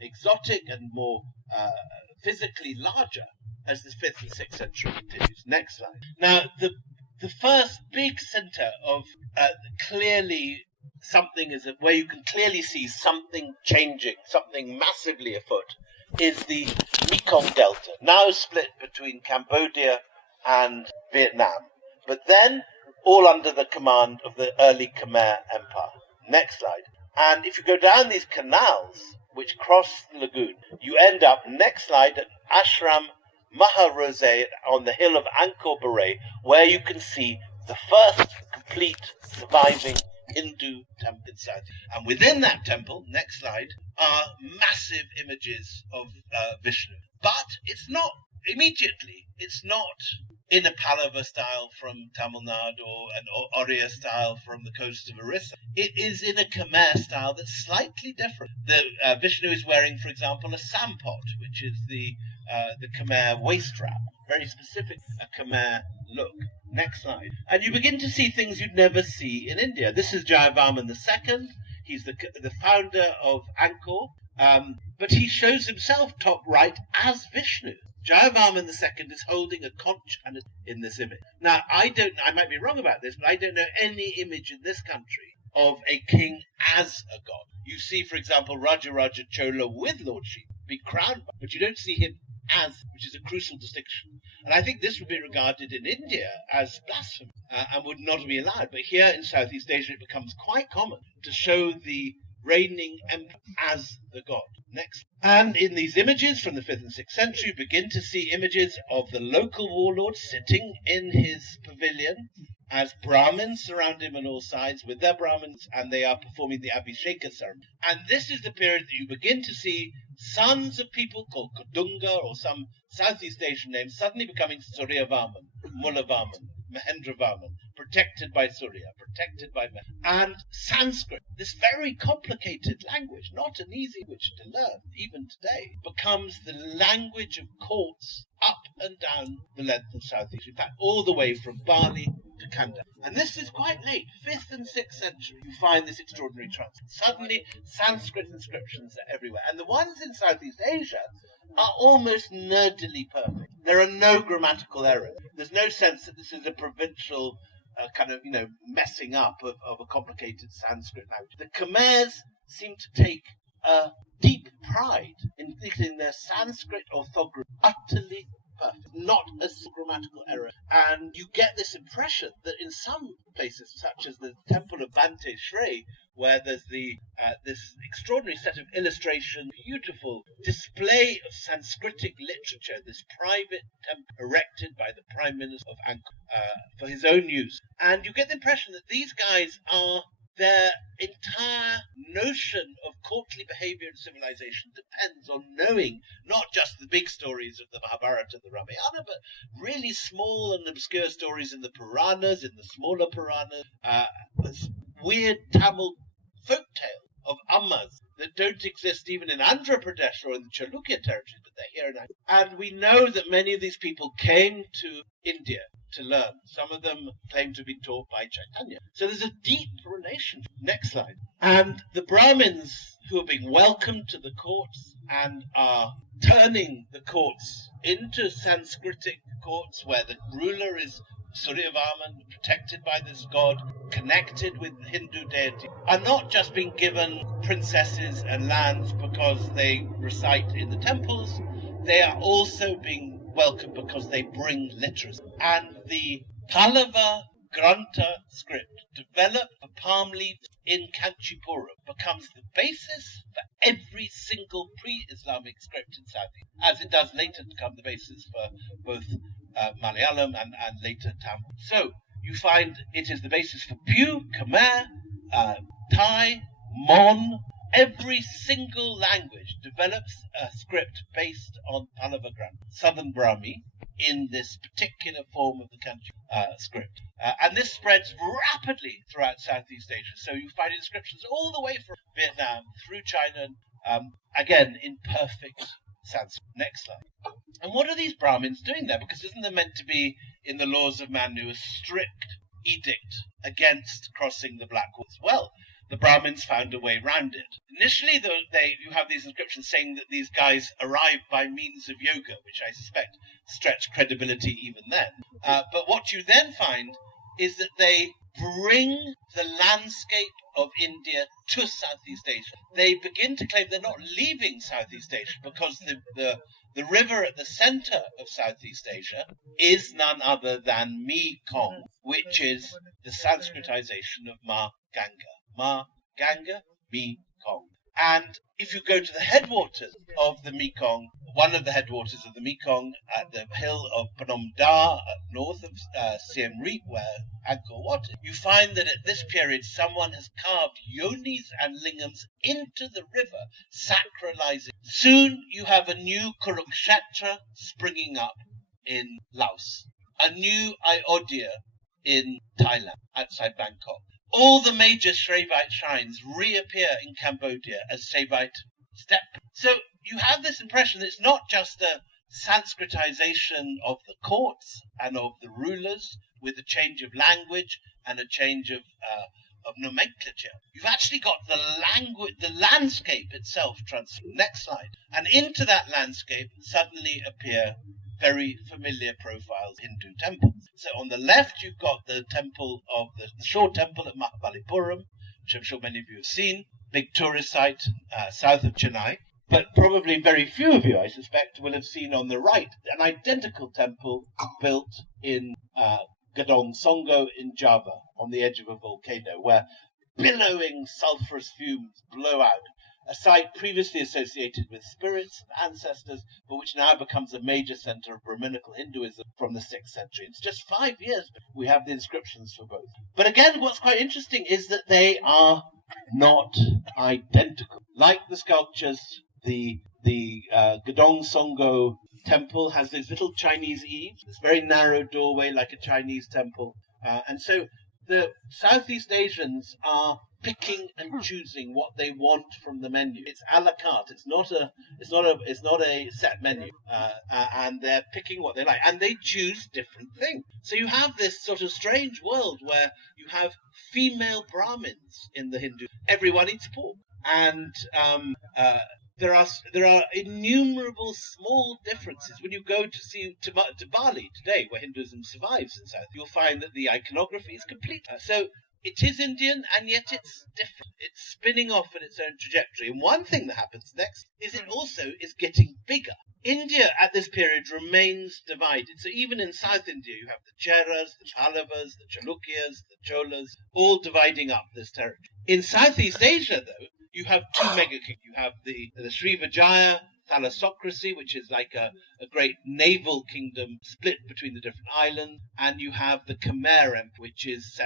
exotic and more physically larger as the 5th and 6th century continues. Next slide. Now, the first big center of clearly something is where you can clearly see something changing, something massively afoot, is the Mekong Delta, now split between Cambodia and Vietnam, but then all under the command of the early Khmer Empire. Next slide. And if you go down these canals which cross the lagoon, you end up, next slide, at Ashram Maharose on the hill of Angkor Baray, where you can see the first complete surviving Hindu temple in South. And within that temple, next slide, are massive images of Vishnu. But it's not immediately, it's not in a Pallava style from Tamil Nadu or an Oriya style from the coast of Orissa. It is in a Khmer style that's slightly different. The Vishnu is wearing, for example, a sampot, which is the Khmer waist wrap, very specific, a Khmer look. Next slide. And you begin to see things you'd never see in India. This is Jayavarman II. He's the founder of Angkor, but he shows himself top right as Vishnu. Jayavarman II is holding a conch in this image. Now, I might be wrong about this, but I don't know any image in this country of a king as a god. You see, for example, Raja Chola with Lord Shiva be crowned, but you don't see him as, which is a crucial distinction. And I think this would be regarded in India as blasphemy and would not be allowed. But here in Southeast Asia, it becomes quite common to show the reigning emperor as the god. Next. And in these images from the 5th and 6th century, you begin to see images of the local warlord sitting in his pavilion as Brahmins surround him on all sides with their Brahmins, and they are performing the Abhisheka ceremony. And this is the period that you begin to see sons of people called Kodunga or some Southeast Asian names suddenly becoming Suryavarman, Mulavarman, Mahendravarman, protected by Surya, protected by and Sanskrit, this very complicated language, not an easy language to learn even today, becomes the language of courts up and down the length of Southeast, in fact all the way from Bali to Kandahar. And this is quite late, 5th and 6th century, you find this extraordinary transfer. Suddenly Sanskrit inscriptions are everywhere, and the ones in Southeast Asia are almost nerdily perfect. There are no grammatical errors. There's no sense that this is a provincial messing up of a complicated Sanskrit language. The Khmers seem to take a deep pride in thinking their Sanskrit orthography utterly perfect, not a grammatical error. And you get this impression that in some places, such as the temple of Bante Shre, where there's this extraordinary set of illustration, beautiful display of Sanskritic literature, this private temple erected by the Prime Minister of Angkor for his own use. And you get the impression that these guys their entire notion of courtly behavior and civilization depends on knowing not just the big stories of the Mahabharata and the Ramayana, but really small and obscure stories in the Puranas, in the smaller Puranas, this weird Tamil folktale of Ammas that don't exist even in Andhra Pradesh or in the Chalukya territory, but they're here now. And we know that many of these people came to India to learn. Some of them claim to be taught by Chaitanya. So there's a deep relationship. Next slide. And the Brahmins who are being welcomed to the courts and are turning the courts into Sanskritic courts where the ruler is Suryavarman, protected by this god, connected with the Hindu deity, are not just being given princesses and lands because they recite in the temples, they are also being welcomed because they bring literacy. And the Pallava Grantha script, developed for palm leaves in Kanchipuram, becomes the basis for every single pre-Islamic script in Southeast, as it does later become the basis for both Malayalam and later Tamil. So you find it is the basis for Pew, Khmer, Thai, Mon. Every single language develops a script based on Pallava Grantha, Southern Brahmi, in this particular form of the country script. And this spreads rapidly throughout Southeast Asia. So you find inscriptions all the way from Vietnam through China, again in perfect Sanskrit. Next slide. And what are these Brahmins doing there? Because isn't there meant to be in the laws of Manu a strict edict against crossing the Black Waters? Well, the Brahmins found a way round it. Initially, you have these inscriptions saying that these guys arrived by means of yoga, which I suspect stretched credibility even then. But what you then find is that they bring the landscape of India to Southeast Asia. They begin to claim they're not leaving Southeast Asia because the river at the center of Southeast Asia is none other than Mekong, which is the Sanskritization of Ma Ganga. Ma Ganga, Mekong. And if you go to the headwaters of the Mekong, one of the headwaters of the Mekong at the hill of Phnom Da, north of Siem Reap, where Angkor Wat is, you find that at this period someone has carved yonis and lingams into the river, sacralizing. Soon you have a new Kurukshetra springing up in Laos, a new Ayodhya in Thailand, outside Bangkok. All the major Shrevite shrines reappear in Cambodia as Shavite step. So you have this impression that it's not just a Sanskritization of the courts and of the rulers with a change of language and a change of nomenclature. You've actually got the landscape itself transformed. Next slide. And into that landscape suddenly appear very familiar profiles Hindu temples. So on the left, you've got the temple of the shore temple at Mahabalipuram, which I'm sure many of you have seen, big tourist site south of Chennai. But probably very few of you, I suspect, will have seen on the right an identical temple built in Gadong Songo in Java, on the edge of a volcano, where billowing sulphurous fumes blow out, a site previously associated with spirits and ancestors, but which now becomes a major center of Brahminical Hinduism from the 6th century. It's just 5 years we have the inscriptions for both. But again, what's quite interesting is that they are not identical. Like the sculptures, the Gadong Songo temple has these little Chinese eaves, this very narrow doorway like a Chinese temple, and so the Southeast Asians are picking and choosing what they want from the menu. It's a la carte. It's not a set menu, and they're picking what they like, and they choose different things. So you have this sort of strange world where you have female Brahmins in the Hindu. Everyone eats pork, and there are innumerable small differences. When you go to Bali today, where Hinduism survives in South, you'll find that the iconography is complete. So it is Indian, and yet it's different. It's spinning off in its own trajectory. And one thing that happens next is it also is getting bigger. India at this period remains divided. So even in South India, you have the Cheras, the Pallavas, the Chalukyas, the Cholas, all dividing up this territory. In Southeast Asia, though, you have two mega kings. You have the Srivijaya thalassocracy, which is like a great naval kingdom split between the different islands, and you have the Khmer Empire, which is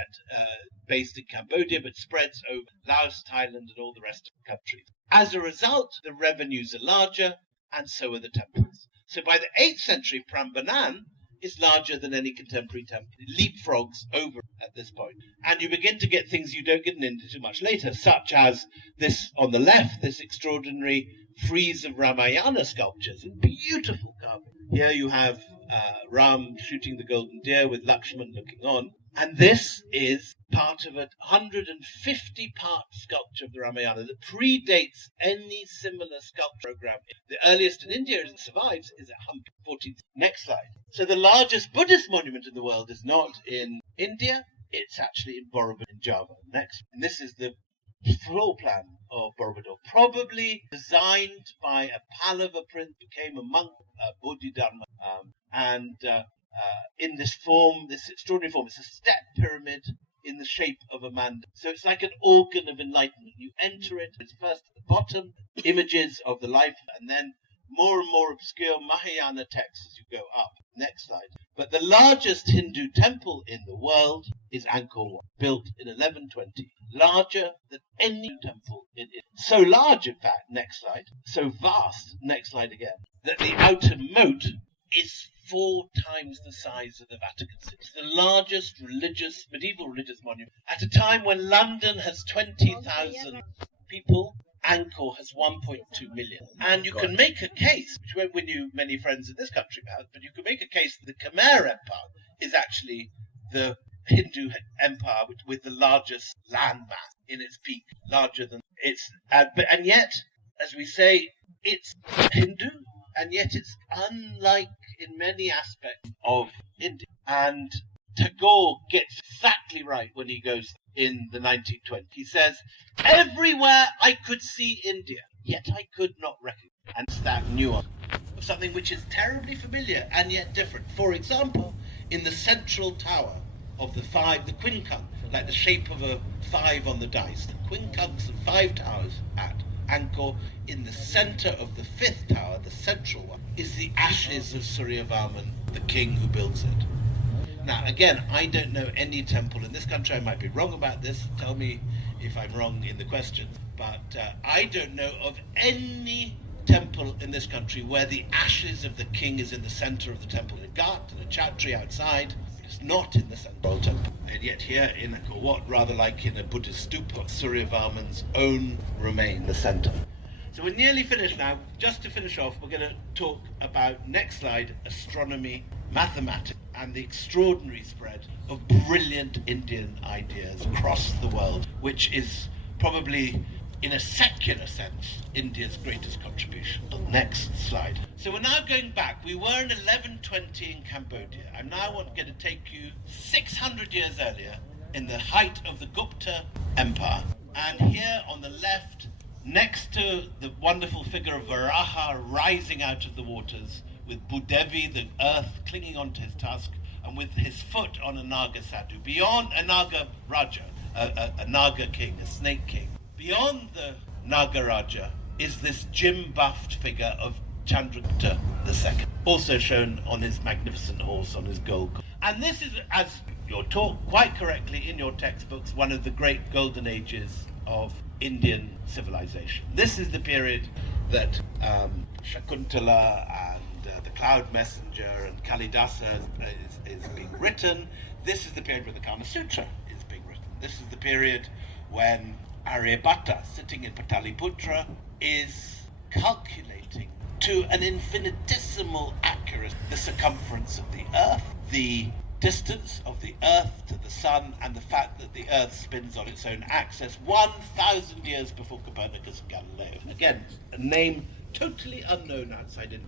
based in Cambodia but spreads over Laos, Thailand, and all the rest of the countries. As a result, the revenues are larger, and so are the temples. So by the 8th century, Prambanan is larger than any contemporary temple. It leapfrogs over at this point. And you begin to get things you don't get into too much later, such as this on the left, this extraordinary frieze of Ramayana sculptures and beautiful carving. Here you have Ram shooting the golden deer with Lakshman looking on. And this is part of a 150-part sculpture of the Ramayana that predates any similar sculpture program. The earliest in India that survives is at Hampi, 14th. Next slide. So the largest Buddhist monument in the world is not in India, it's actually in Borobudur in Java. Next. And this is the floor plan of Borobudur, probably designed by a Pallava prince who became a monk, Bodhidharma, in this form, this extraordinary form. It's a step pyramid in the shape of a mandala. So it's like an organ of enlightenment. You enter it, it's first at the bottom, images of the life, and then more and more obscure Mahayana texts as you go up. Next slide. But the largest Hindu temple in the world is Angkor Wat, built in 1120. Larger than any temple in India. So large, in fact, next slide, so vast, next slide again, that the outer moat is 4 times the size of the Vatican City. It's the largest medieval religious monument. At a time when London has 20,000 people, Angkor has 1.2 million. And you can make a case, which won't win you many friends in this country perhaps, but you can make a case that the Khmer Empire is actually the Hindu empire with the largest landmass in its peak, larger than its... and yet, as we say, it's Hindu, and yet it's unlike in many aspects of India. And Tagore gets exactly right when he goes in the 1920s. He says, everywhere I could see India, yet I could not recognize. And it's that nuance of something which is terribly familiar and yet different. For example, in the central tower of the quincunx, like the shape of a 5 on the dice, the quincunx of 5 towers at Angkor, in the center of the 5th tower, the central one, is the ashes of Suryavarman, the king who builds it. Now, again, I don't know any temple in this country. I might be wrong about this. Tell me if I'm wrong in the questions. But I don't know of any temple in this country where the ashes of the king is in the center of the temple. In a ghat and a chatri outside, it's not in the central temple. And yet here in Angkor Wat, rather like in a Buddhist stupa, Suryavarman's own remain the center. So we're nearly finished now. Just to finish off, we're going to talk about, next slide, astronomy, mathematics, and the extraordinary spread of brilliant Indian ideas across the world, which is probably, in a secular sense, India's greatest contribution. Next slide. So we're now going back. We were in 1120 in Cambodia. I'm now going to take you 600 years earlier in the height of the Gupta Empire. And here on the left, next to the wonderful figure of Varaha rising out of the waters, with Bhudevi, the earth, clinging onto his tusk, and with his foot on a Naga Sadhu. Beyond a Naga Raja, a Naga king, a snake king. Beyond the Naga Raja is this gym-buffed figure of Chandragupta II, also shown on his magnificent horse, on his gold. And this is, as you're taught quite correctly in your textbooks, one of the great golden ages of Indian civilization. This is the period that Shakuntala and the Cloud Messenger and Kalidasa is being written. This is the period where the Kama Sutra is being written. This is the period when Aryabhatta, sitting in Pataliputra, is calculating to an infinitesimal accuracy the circumference of the Earth, the distance of the Earth to the Sun, and the fact that the Earth spins on its own axis 1,000 years before Copernicus and Galileo. Again, a name totally unknown outside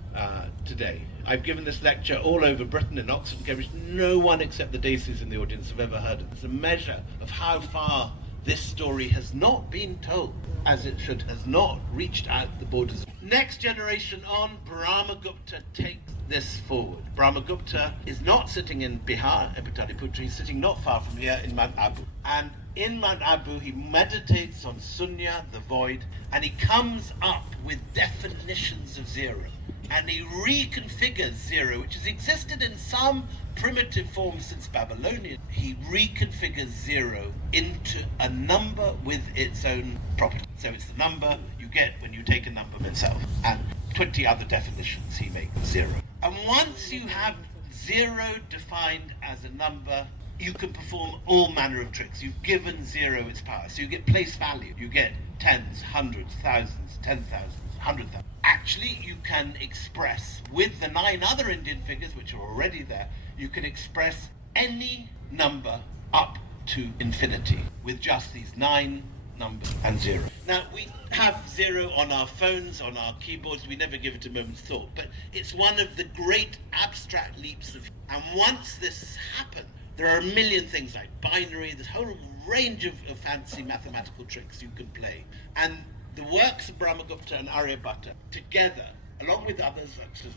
today. I've given this lecture all over Britain, in Oxford and Cambridge. No one except the Daisies in the audience have ever heard of it. It's a measure of how far this story has not been told, as it should, has not reached out the borders. Next generation on, Brahmagupta takes this forward. Brahmagupta is not sitting in Bihar, in Pataliputra, he's sitting not far from here in Mount Abu. And in Mount Abu, he meditates on Sunya, the void, and he comes up with definitions of zero. And he reconfigures zero, which has existed in some primitive form since Babylonian. He reconfigures zero into a number with its own property. So it's the number you get when you take a number itself. And 20 other definitions he makes zero. And once you have zero defined as a number, you can perform all manner of tricks. You've given zero its power. So you get place value. You get tens, hundreds, thousands, 10,000, 100,000. Actually, you can express, with the 9 other Indian figures, which are already there, you can express any number up to infinity with just these 9 numbers and 0. Now, we have 0 on our phones, on our keyboards. We never give it a moment's thought. But it's one of the great abstract leaps of... And once this has happened, there are a million things like binary, this whole range of fancy mathematical tricks you can play. And the works of Brahmagupta and Aryabhatta together, along with others such as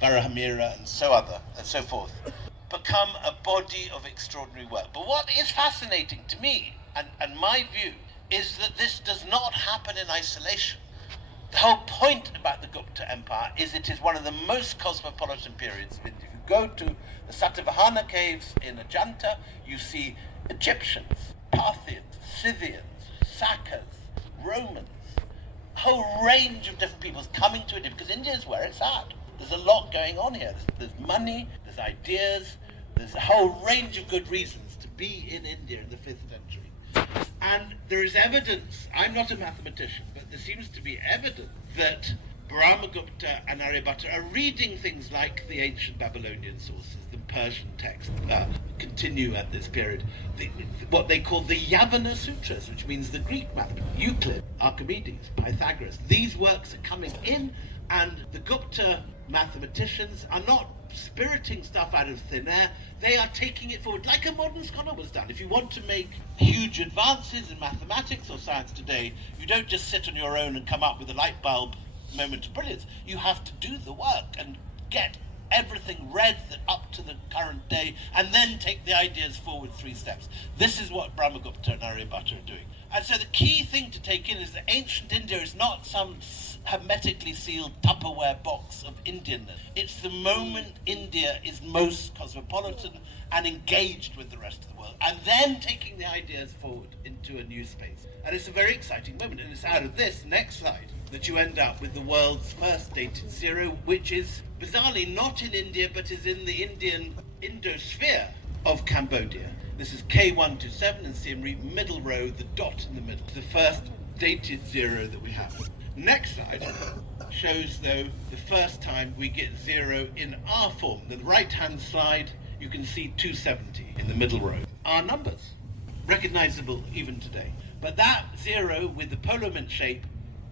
Varahamira and so forth, become a body of extraordinary work. But what is fascinating to me, and my view, is that this does not happen in isolation. The whole point about the Gupta Empire is it is one of the most cosmopolitan periods of India. If you go to the Satavahana caves in Ajanta, you see Egyptians, Parthians, Scythians, Sakas, Romans, a whole range of different peoples coming to India, because India is where it's at. There's a lot going on here. There's money, there's ideas, there's a whole range of good reasons to be in India in the 5th century. And there is evidence, I'm not a mathematician, but there seems to be evidence that Brahmagupta and Aryabhatta are reading things like the ancient Babylonian sources, the Persian texts, continue at this period, what they call the Yavana Sutras, which means the Greek mathematics, Euclid, Archimedes, Pythagoras. These works are coming in, and the Gupta mathematicians are not spiriting stuff out of thin air. They are taking it forward like a modern scholar was done. If you want to make huge advances in mathematics or science today, you don't just sit on your own and come up with a light bulb moment of brilliance. You have to do the work and get everything read up to the current day, and then take the ideas forward 3 steps. This is what Brahmagupta and Aryabhatta are doing. And so the key thing to take in is that ancient India is not some hermetically sealed Tupperware box of Indianness. It's the moment India is most cosmopolitan and engaged with the rest of the world, and then taking the ideas forward into a new space. And it's a very exciting moment, and it's out of this next slide that you end up with the world's first dated 0, which is bizarrely not in India, but is in the Indian Indosphere of Cambodia. This is K127 and Siem Reap, middle row, the dot in the middle. It's the first dated 0 that we have. Next slide shows, though, the first time we get 0 in our form. The right-hand slide, you can see 270 in the middle row. Our numbers, recognizable even today. But that 0 with the polo mint shape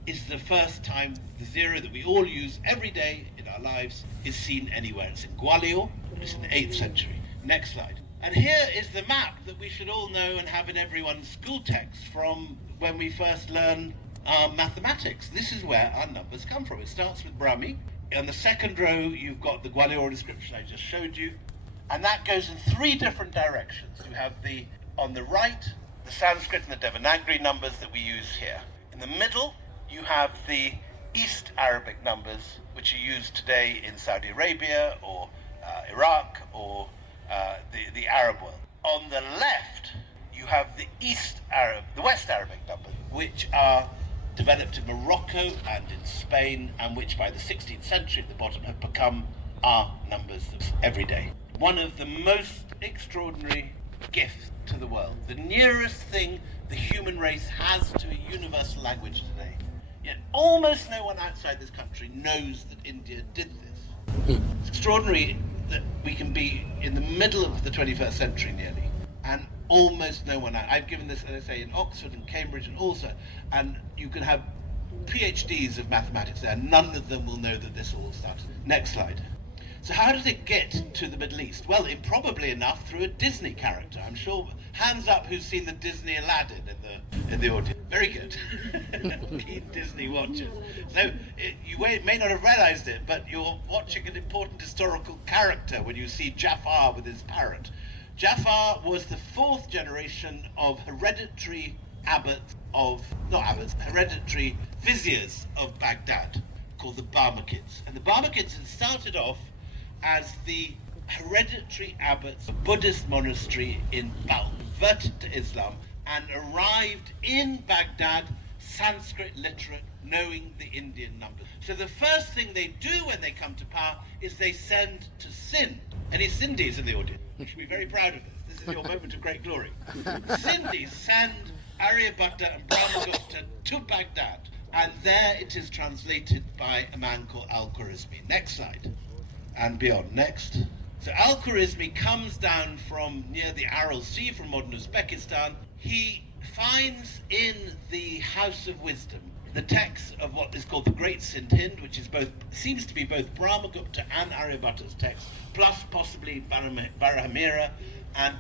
is the first time the 0 that we all use every day in our lives is seen anywhere. It's in Gwalior, it's in the 8th century. Next slide. And here is the map that we should all know and have in everyone's school text from when we first learn are mathematics. This is where our numbers come from. It starts with Brahmi. On the second row, you've got the Gwalior inscription I just showed you. And that goes in three different directions. You have on the right, the Sanskrit and the Devanagari numbers that we use here. In the middle, you have the East Arabic numbers, which are used today in Saudi Arabia or Iraq or the Arab world. On the left, you have the West Arabic numbers, which are developed in Morocco and in Spain, and which by the 16th century at the bottom have become our numbers every day. One of the most extraordinary gifts to the world, the nearest thing the human race has to a universal language today. Yet almost no one outside this country knows that India did this. It's extraordinary that we can be in the middle of the 21st century nearly, and almost no one out. I've given this, as I say, in Oxford and Cambridge and also, and you can have PhDs of mathematics there. None of them will know that this all started. Next slide. So how did it get to the Middle East? Well, improbably enough, through a Disney character. I'm sure, hands up who's seen the Disney Aladdin in the audience. Very good. Keen Disney watchers. So you may not have realized it, but you're watching an important historical character when you see Jafar with his parrot. Jafar was the fourth generation of hereditary hereditary viziers of Baghdad, called the Barmakids. And the Barmakids had started off as the hereditary abbots of a Buddhist monastery in Balkh, converted to Islam, and arrived in Baghdad Sanskrit literate, knowing the Indian numbers. So the first thing they do when they come to power is they send to Sind. Any Sindhis in the audience? You should be very proud of this. This is your moment of great glory. Sindhis send Aryabhatta and Brahmagupta to Baghdad, and there it is translated by a man called Al-Khwarizmi. Next slide. And beyond. Next. So Al-Khwarizmi comes down from near the Aral Sea, from modern Uzbekistan. He finds in the House of Wisdom the text of what is called the Great Sind Hind, which is seems to be both Brahmagupta and Aryabhatta's text, plus possibly Varahamira, and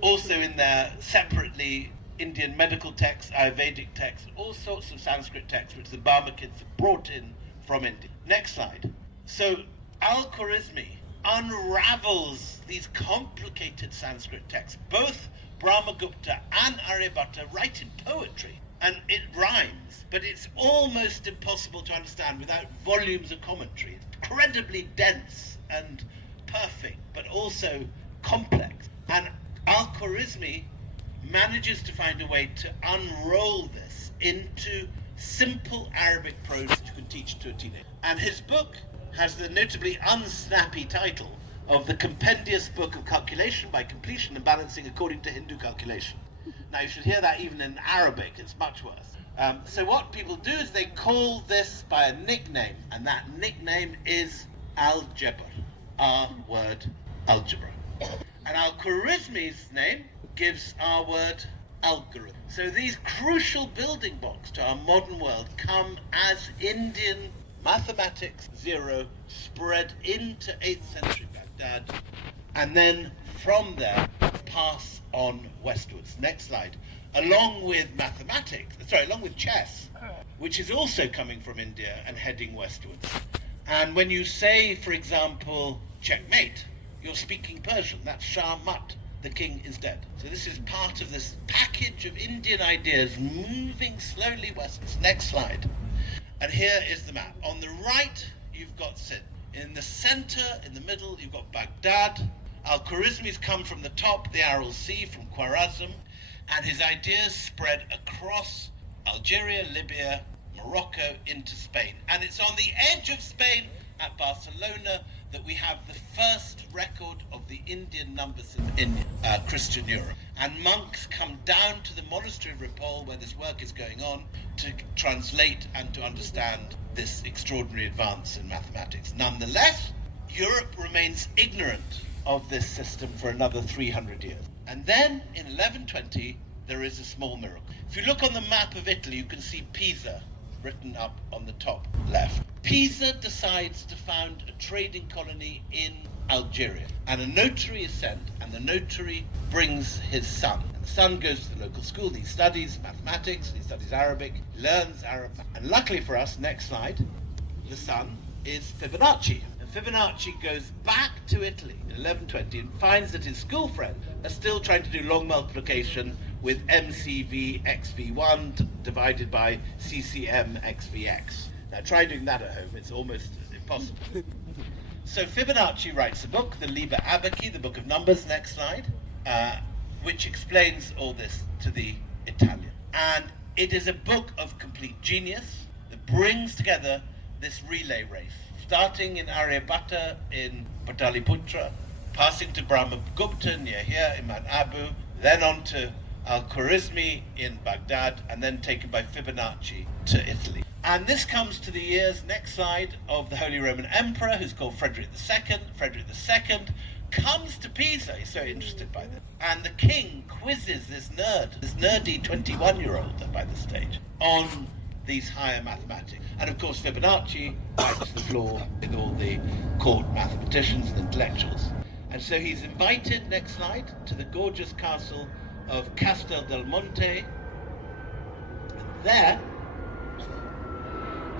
also in there separately Indian medical texts, Ayurvedic texts, all sorts of Sanskrit texts which the Barmakids brought in from India. Next slide. So Al-Khwarizmi unravels these complicated Sanskrit texts. Both Brahmagupta and Aryabhatta write in poetry, and it rhymes, but it's almost impossible to understand without volumes of commentary. It's incredibly dense and perfect, but also complex. And Al-Khwarizmi manages to find a way to unroll this into simple Arabic prose that you can teach to a teenager. And his book has the notably unsnappy title of The Compendious Book of Calculation by Completion and Balancing According to Hindu Calculation. Now you should hear that even in Arabic, it's much worse. So what people do is they call this by a nickname, and that nickname is Al-Jabr, our word algebra. And Al-Khwarizmi's name gives our word algorithm. So these crucial building blocks to our modern world come as Indian mathematics zero spread into 8th century Baghdad, and then from there pass on westwards. Next slide. Along with chess, which is also coming from India and heading westwards. And when you say, for example, checkmate, you're speaking Persian. That's Shah Mat, the king is dead. So this is part of this package of Indian ideas moving slowly westwards. Next slide. And here is the map. On the right, you've got Sind. In the center, in the middle, you've got Baghdad. Al-Khwarizmi's come from the top, the Aral Sea, from Khwarazm, and his ideas spread across Algeria, Libya, Morocco, into Spain. And it's on the edge of Spain, at Barcelona, that we have the first record of the Indian numbers in Christian Europe. And monks come down to the monastery of Ripoll, where this work is going on, to translate and to understand this extraordinary advance in mathematics. Nonetheless, Europe remains ignorant of this system for another 300 years. And then, in 1120, there is a small miracle. If you look on the map of Italy, you can see Pisa written up on the top left. Pisa decides to found a trading colony in Algeria. And a notary is sent, and the notary brings his son. And the son goes to the local school, he studies mathematics, he studies Arabic, learns Arabic. And luckily for us, next slide, the son is Fibonacci. And Fibonacci goes back to Italy in 1120 and finds that his school friends are still trying to do long multiplication with MCV XV1 divided by CCM XVX. Now try doing that at home, it's almost impossible. So Fibonacci writes a book, the Liber Abaci, the Book of Numbers, next slide, which explains all this to the Italian. And it is a book of complete genius that brings together this relay race, starting in Aryabhata in Pataliputra, passing to Brahmagupta near here in Mount Abu, then on to Al-Khwarizmi in Baghdad, and then taken by Fibonacci to Italy. And this comes to the years, next slide, of the Holy Roman Emperor, who's called Frederick II. Frederick II comes to Pisa, he's so interested by this, and the king quizzes this nerdy 21-year-old by this stage, on these higher mathematics. And of course Fibonacci wipes the floor with all the court mathematicians and intellectuals. And so he's invited, next slide, to the gorgeous castle of Castel del Monte. And there,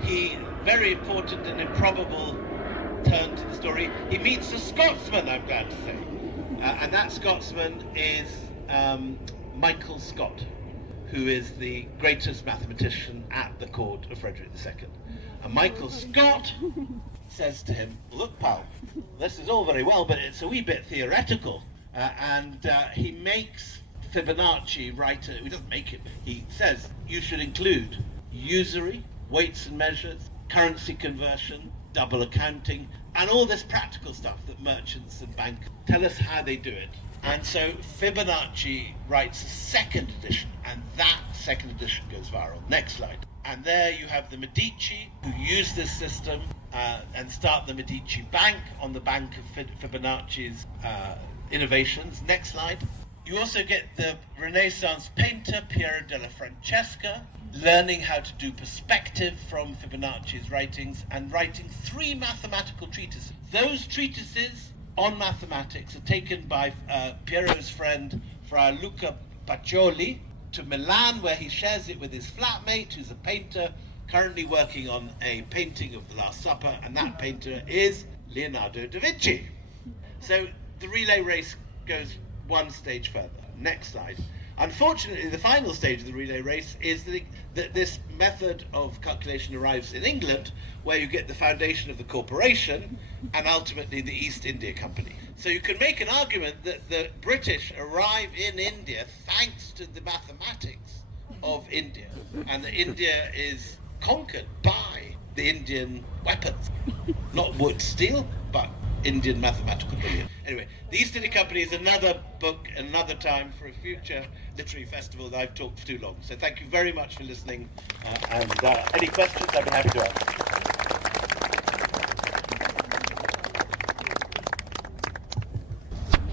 he, very important and improbable turn to the story, he meets a Scotsman, I'm glad to say. And that Scotsman is Michael Scott, who is the greatest mathematician at the court of Frederick II. And Michael Scott says to him, look, pal, this is all very well, but it's a wee bit theoretical. And he makes Fibonacci write, he doesn't make it, he says you should include usury, weights and measures, currency conversion, double accounting, and all this practical stuff that merchants and bankers tell us how they do it. And so Fibonacci writes a second edition, and that second edition goes viral. Next slide. And there you have the Medici, who use this system and start the Medici Bank on the bank of Fibonacci's innovations. Next slide. You also get the Renaissance painter Piero della Francesca learning how to do perspective from Fibonacci's writings and writing 3 mathematical treatises. Those treatises on mathematics are taken by Piero's friend Fra Luca Pacioli to Milan, where he shares it with his flatmate, who's a painter currently working on a painting of the Last Supper, and that painter is Leonardo da Vinci. So the relay race goes one stage further. Next slide. Unfortunately, the final stage of the relay race is that this method of calculation arrives in England, where you get the foundation of the corporation and ultimately the East India Company. So you can make an argument that the British arrive in India thanks to the mathematics of India, and that India is conquered by the Indian weapons. Not wood, steel, but Indian mathematical brilliance. Anyway, the East India Company is another book, another time for a future literary festival that I've talked for too long. So thank you very much for listening, and any questions I've been happy to answer.